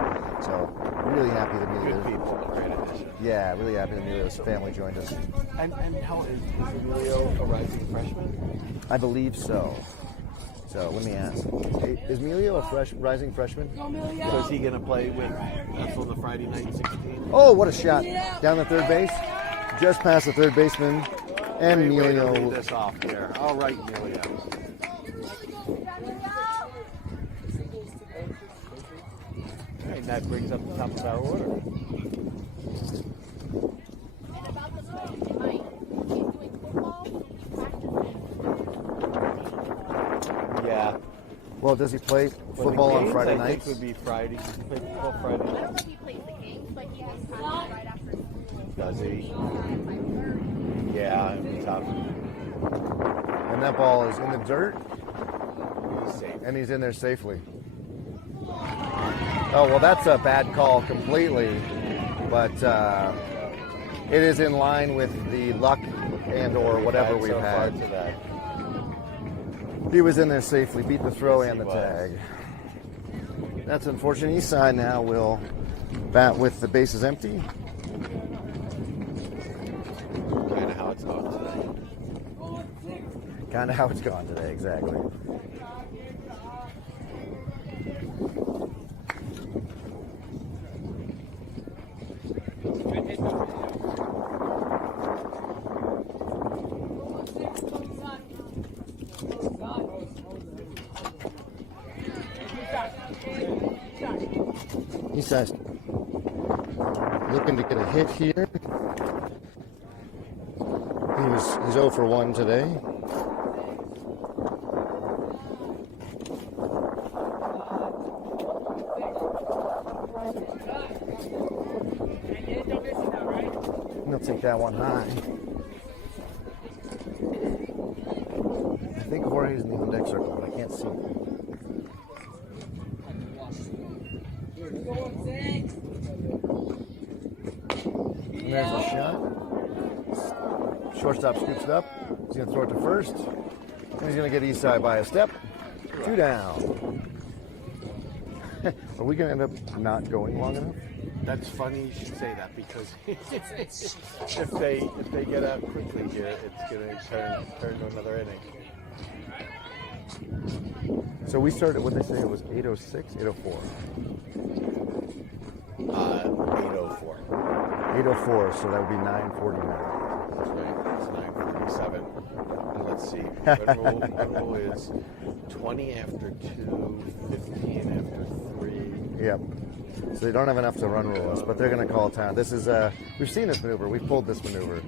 So really happy that Emilio. Good people, great addition. Yeah, really happy that Emilio's family joined us. And how is Emilio a rising freshman? I believe so. So let me ask: is Emilio a rising freshman? So is he going to play with us on the Friday night 16? Oh, what a shot! Down the third base, just past the third baseman, and Great way to Emilio. lead this off here. All right, Emilio. All right, that brings up the top of our order. Yeah. Well, does he play football on Friday I nights? think would be Friday. He plays football Friday I don't night. know if he plays the games, but he has time right after school. Does he? 5:30. Yeah, it'd be tough. And that ball is in the dirt, Safe. and he's in there safely. Oh, well, that's a bad call completely, but it is in line with the luck and or whatever we've so far had. to that. He was in there safely, beat the throw Yes, and the he was. tag. That's unfortunate. Eastside now will bat with the bases empty. Kind of how it's going today. Kind of how it's gone today, exactly. Eastside looking to get a hit here. He's 0 for 1 today. He'll take that one high. I think Jorge's in the on deck circle, but I can't see him. And there's a shot. Shortstop scoops it up. He's going to throw it to first. And he's going to get Eastside by a step. 2 down. Are we going to end up not going long enough? That's funny you should say that because if they get out quickly here, it's going to turn to another inning. So we started, what they say, it was 8:06, 8:04. 8:04. 8:04, so that would be 9:49. That's right. It's 9:47. And let's see. Run rule is 20 after 2, 15 after 3. Yep. So they don't have enough to run rule us, but they're going to call time. This is we've seen this maneuver. We've pulled this maneuver.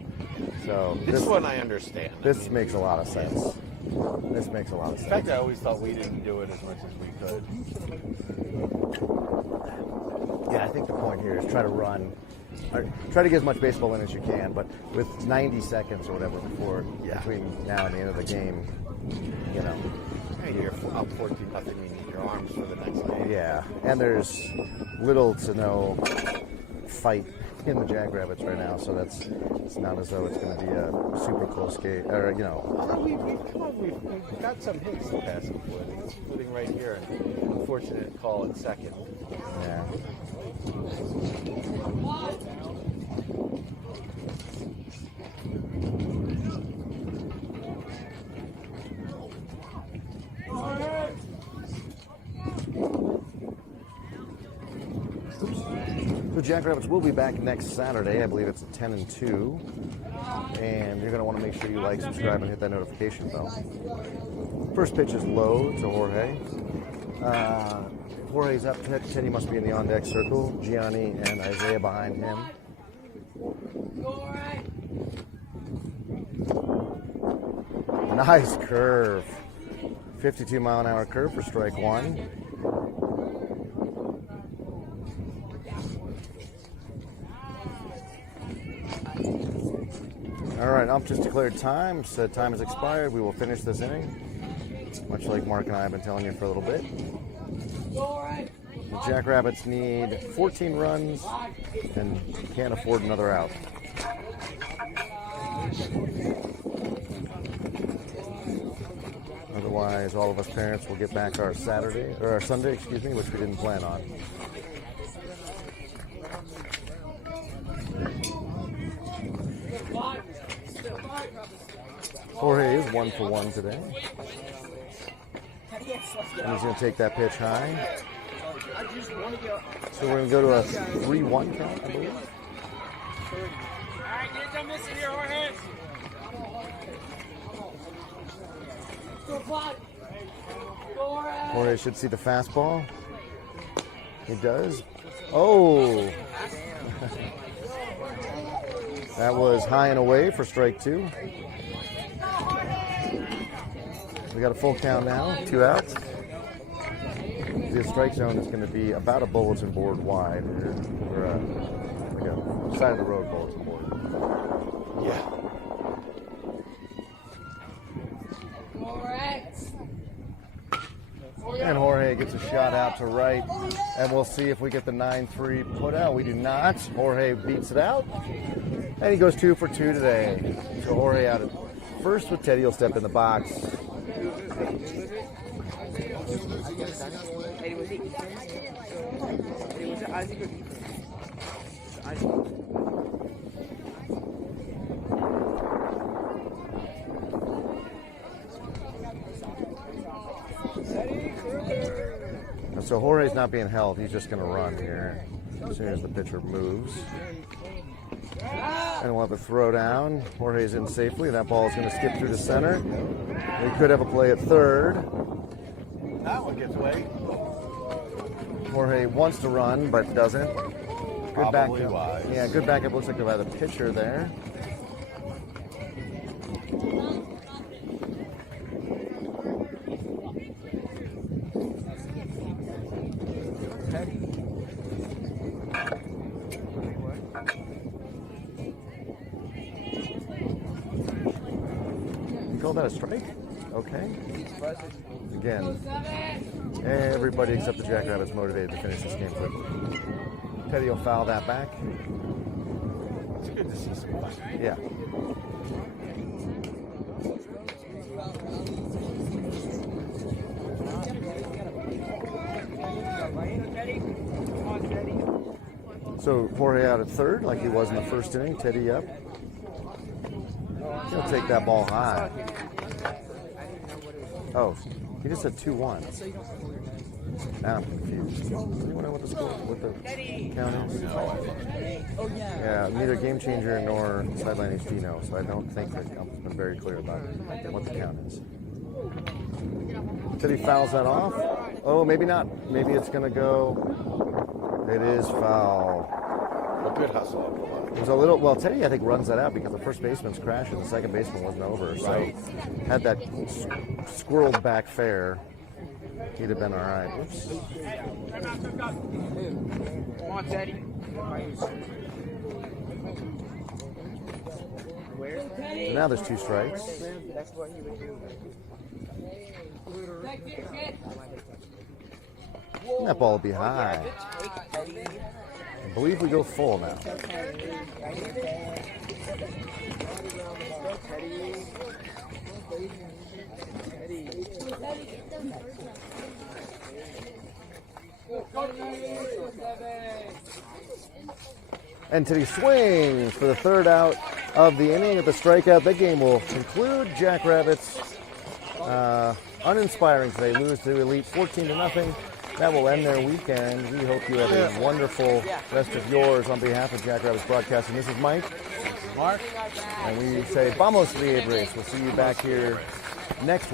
So This one I understand. This makes a lot of sense. This makes a lot of In sense. fact, I always thought we didn't do it as much as we could. Yeah, I think the point here is try to run, or try to get as much baseball in as you can, but with 90 seconds or whatever between now and the end of the game, you know. Hey, you're up 14-0. You need your arms for the next game. Yeah, and there's little to no fight in the Jackrabbits right now, so it's not as though it's going to be a super close game, or you know. Although we've got some hits the past couple innings, including right here. Unfortunate call at second. Yeah. So Jackrabbits will be back next Saturday. I believe it's 10 and 2. And you're going to want to make sure you like, subscribe, and hit that notification bell. First pitch is low to Jorge. Jorge's up. Teddy must be in the on-deck circle. Gianni and Isaiah behind him. Nice curve. 52-mile-an-hour curve for strike one. All right, ump just declared time. Said time has expired. We will finish this inning. Much like Mark and I have been telling you for a little bit. The Jackrabbits need 14 runs and can't afford another out. Otherwise, all of us parents will get back our Saturday, or our Sunday, excuse me, which we didn't plan on. Jorge is 1 for 1 today. And he's going to take that pitch high. So we're going to go to a 3-1 count, I believe. Alright, get them missing here, Jorge. Jorge should see the fastball. He does. Oh! That was high and away for strike 2. We got a full count now, 2 outs. The strike zone is going to be about a bulletin board wide, or like a side of the road bulletin board. Yeah. And Jorge gets a shot out to right, and we'll see if we get the 9-3 put out. We do not. Jorge beats it out, and he goes 2 for 2 today. So Jorge out at first with Teddy will step in the box. So Jorge's not being held. He's just going to run here as soon as the pitcher moves. And we'll have a throw down. Jorge's in safely. That ball is going to skip through to center. We could have a play at third. That one gets away. Jorge wants to run but doesn't. Good Probably backup. wise. Yeah, good backup. Looks like by the pitcher there. You call that a strike? Okay. Again, everybody except the Jackrabbits motivated to finish this game quickly. Teddy will foul that back. It's good to see some fun. Yeah. So Jorge out at third, like he was in the first inning. Teddy up. He'll take that ball high. Oh, he just said 2-1. Now I'm confused. Does anyone know what the score, what the count is? Yeah, neither Game Changer nor Sideline HD know, so I don't think that I've been very clear about what the count is. Teddy fouls that off. Oh, maybe not. Maybe it's going to go. It is foul. A good hustle up the line. It was a little, well, Teddy, I think, runs that out because the first baseman's crashing, the second baseman wasn't over. So, Right. had that squirreled back fair, he'd have been all right. Oops. Come on, Teddy. So now there's 2 strikes. That's what he would do. And that ball will be high. I believe we go full now. And Teddy swings for the third out of the inning at the strikeout. That game will conclude. Jackrabbits uninspiring today. Lose to Elite 14-0. That will end their weekend. We hope you have a wonderful rest of yours on behalf of Jackrabbits Broadcasting. This is Mike. Mark. And we say vamos Liebres. We'll see you back here next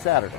Saturday.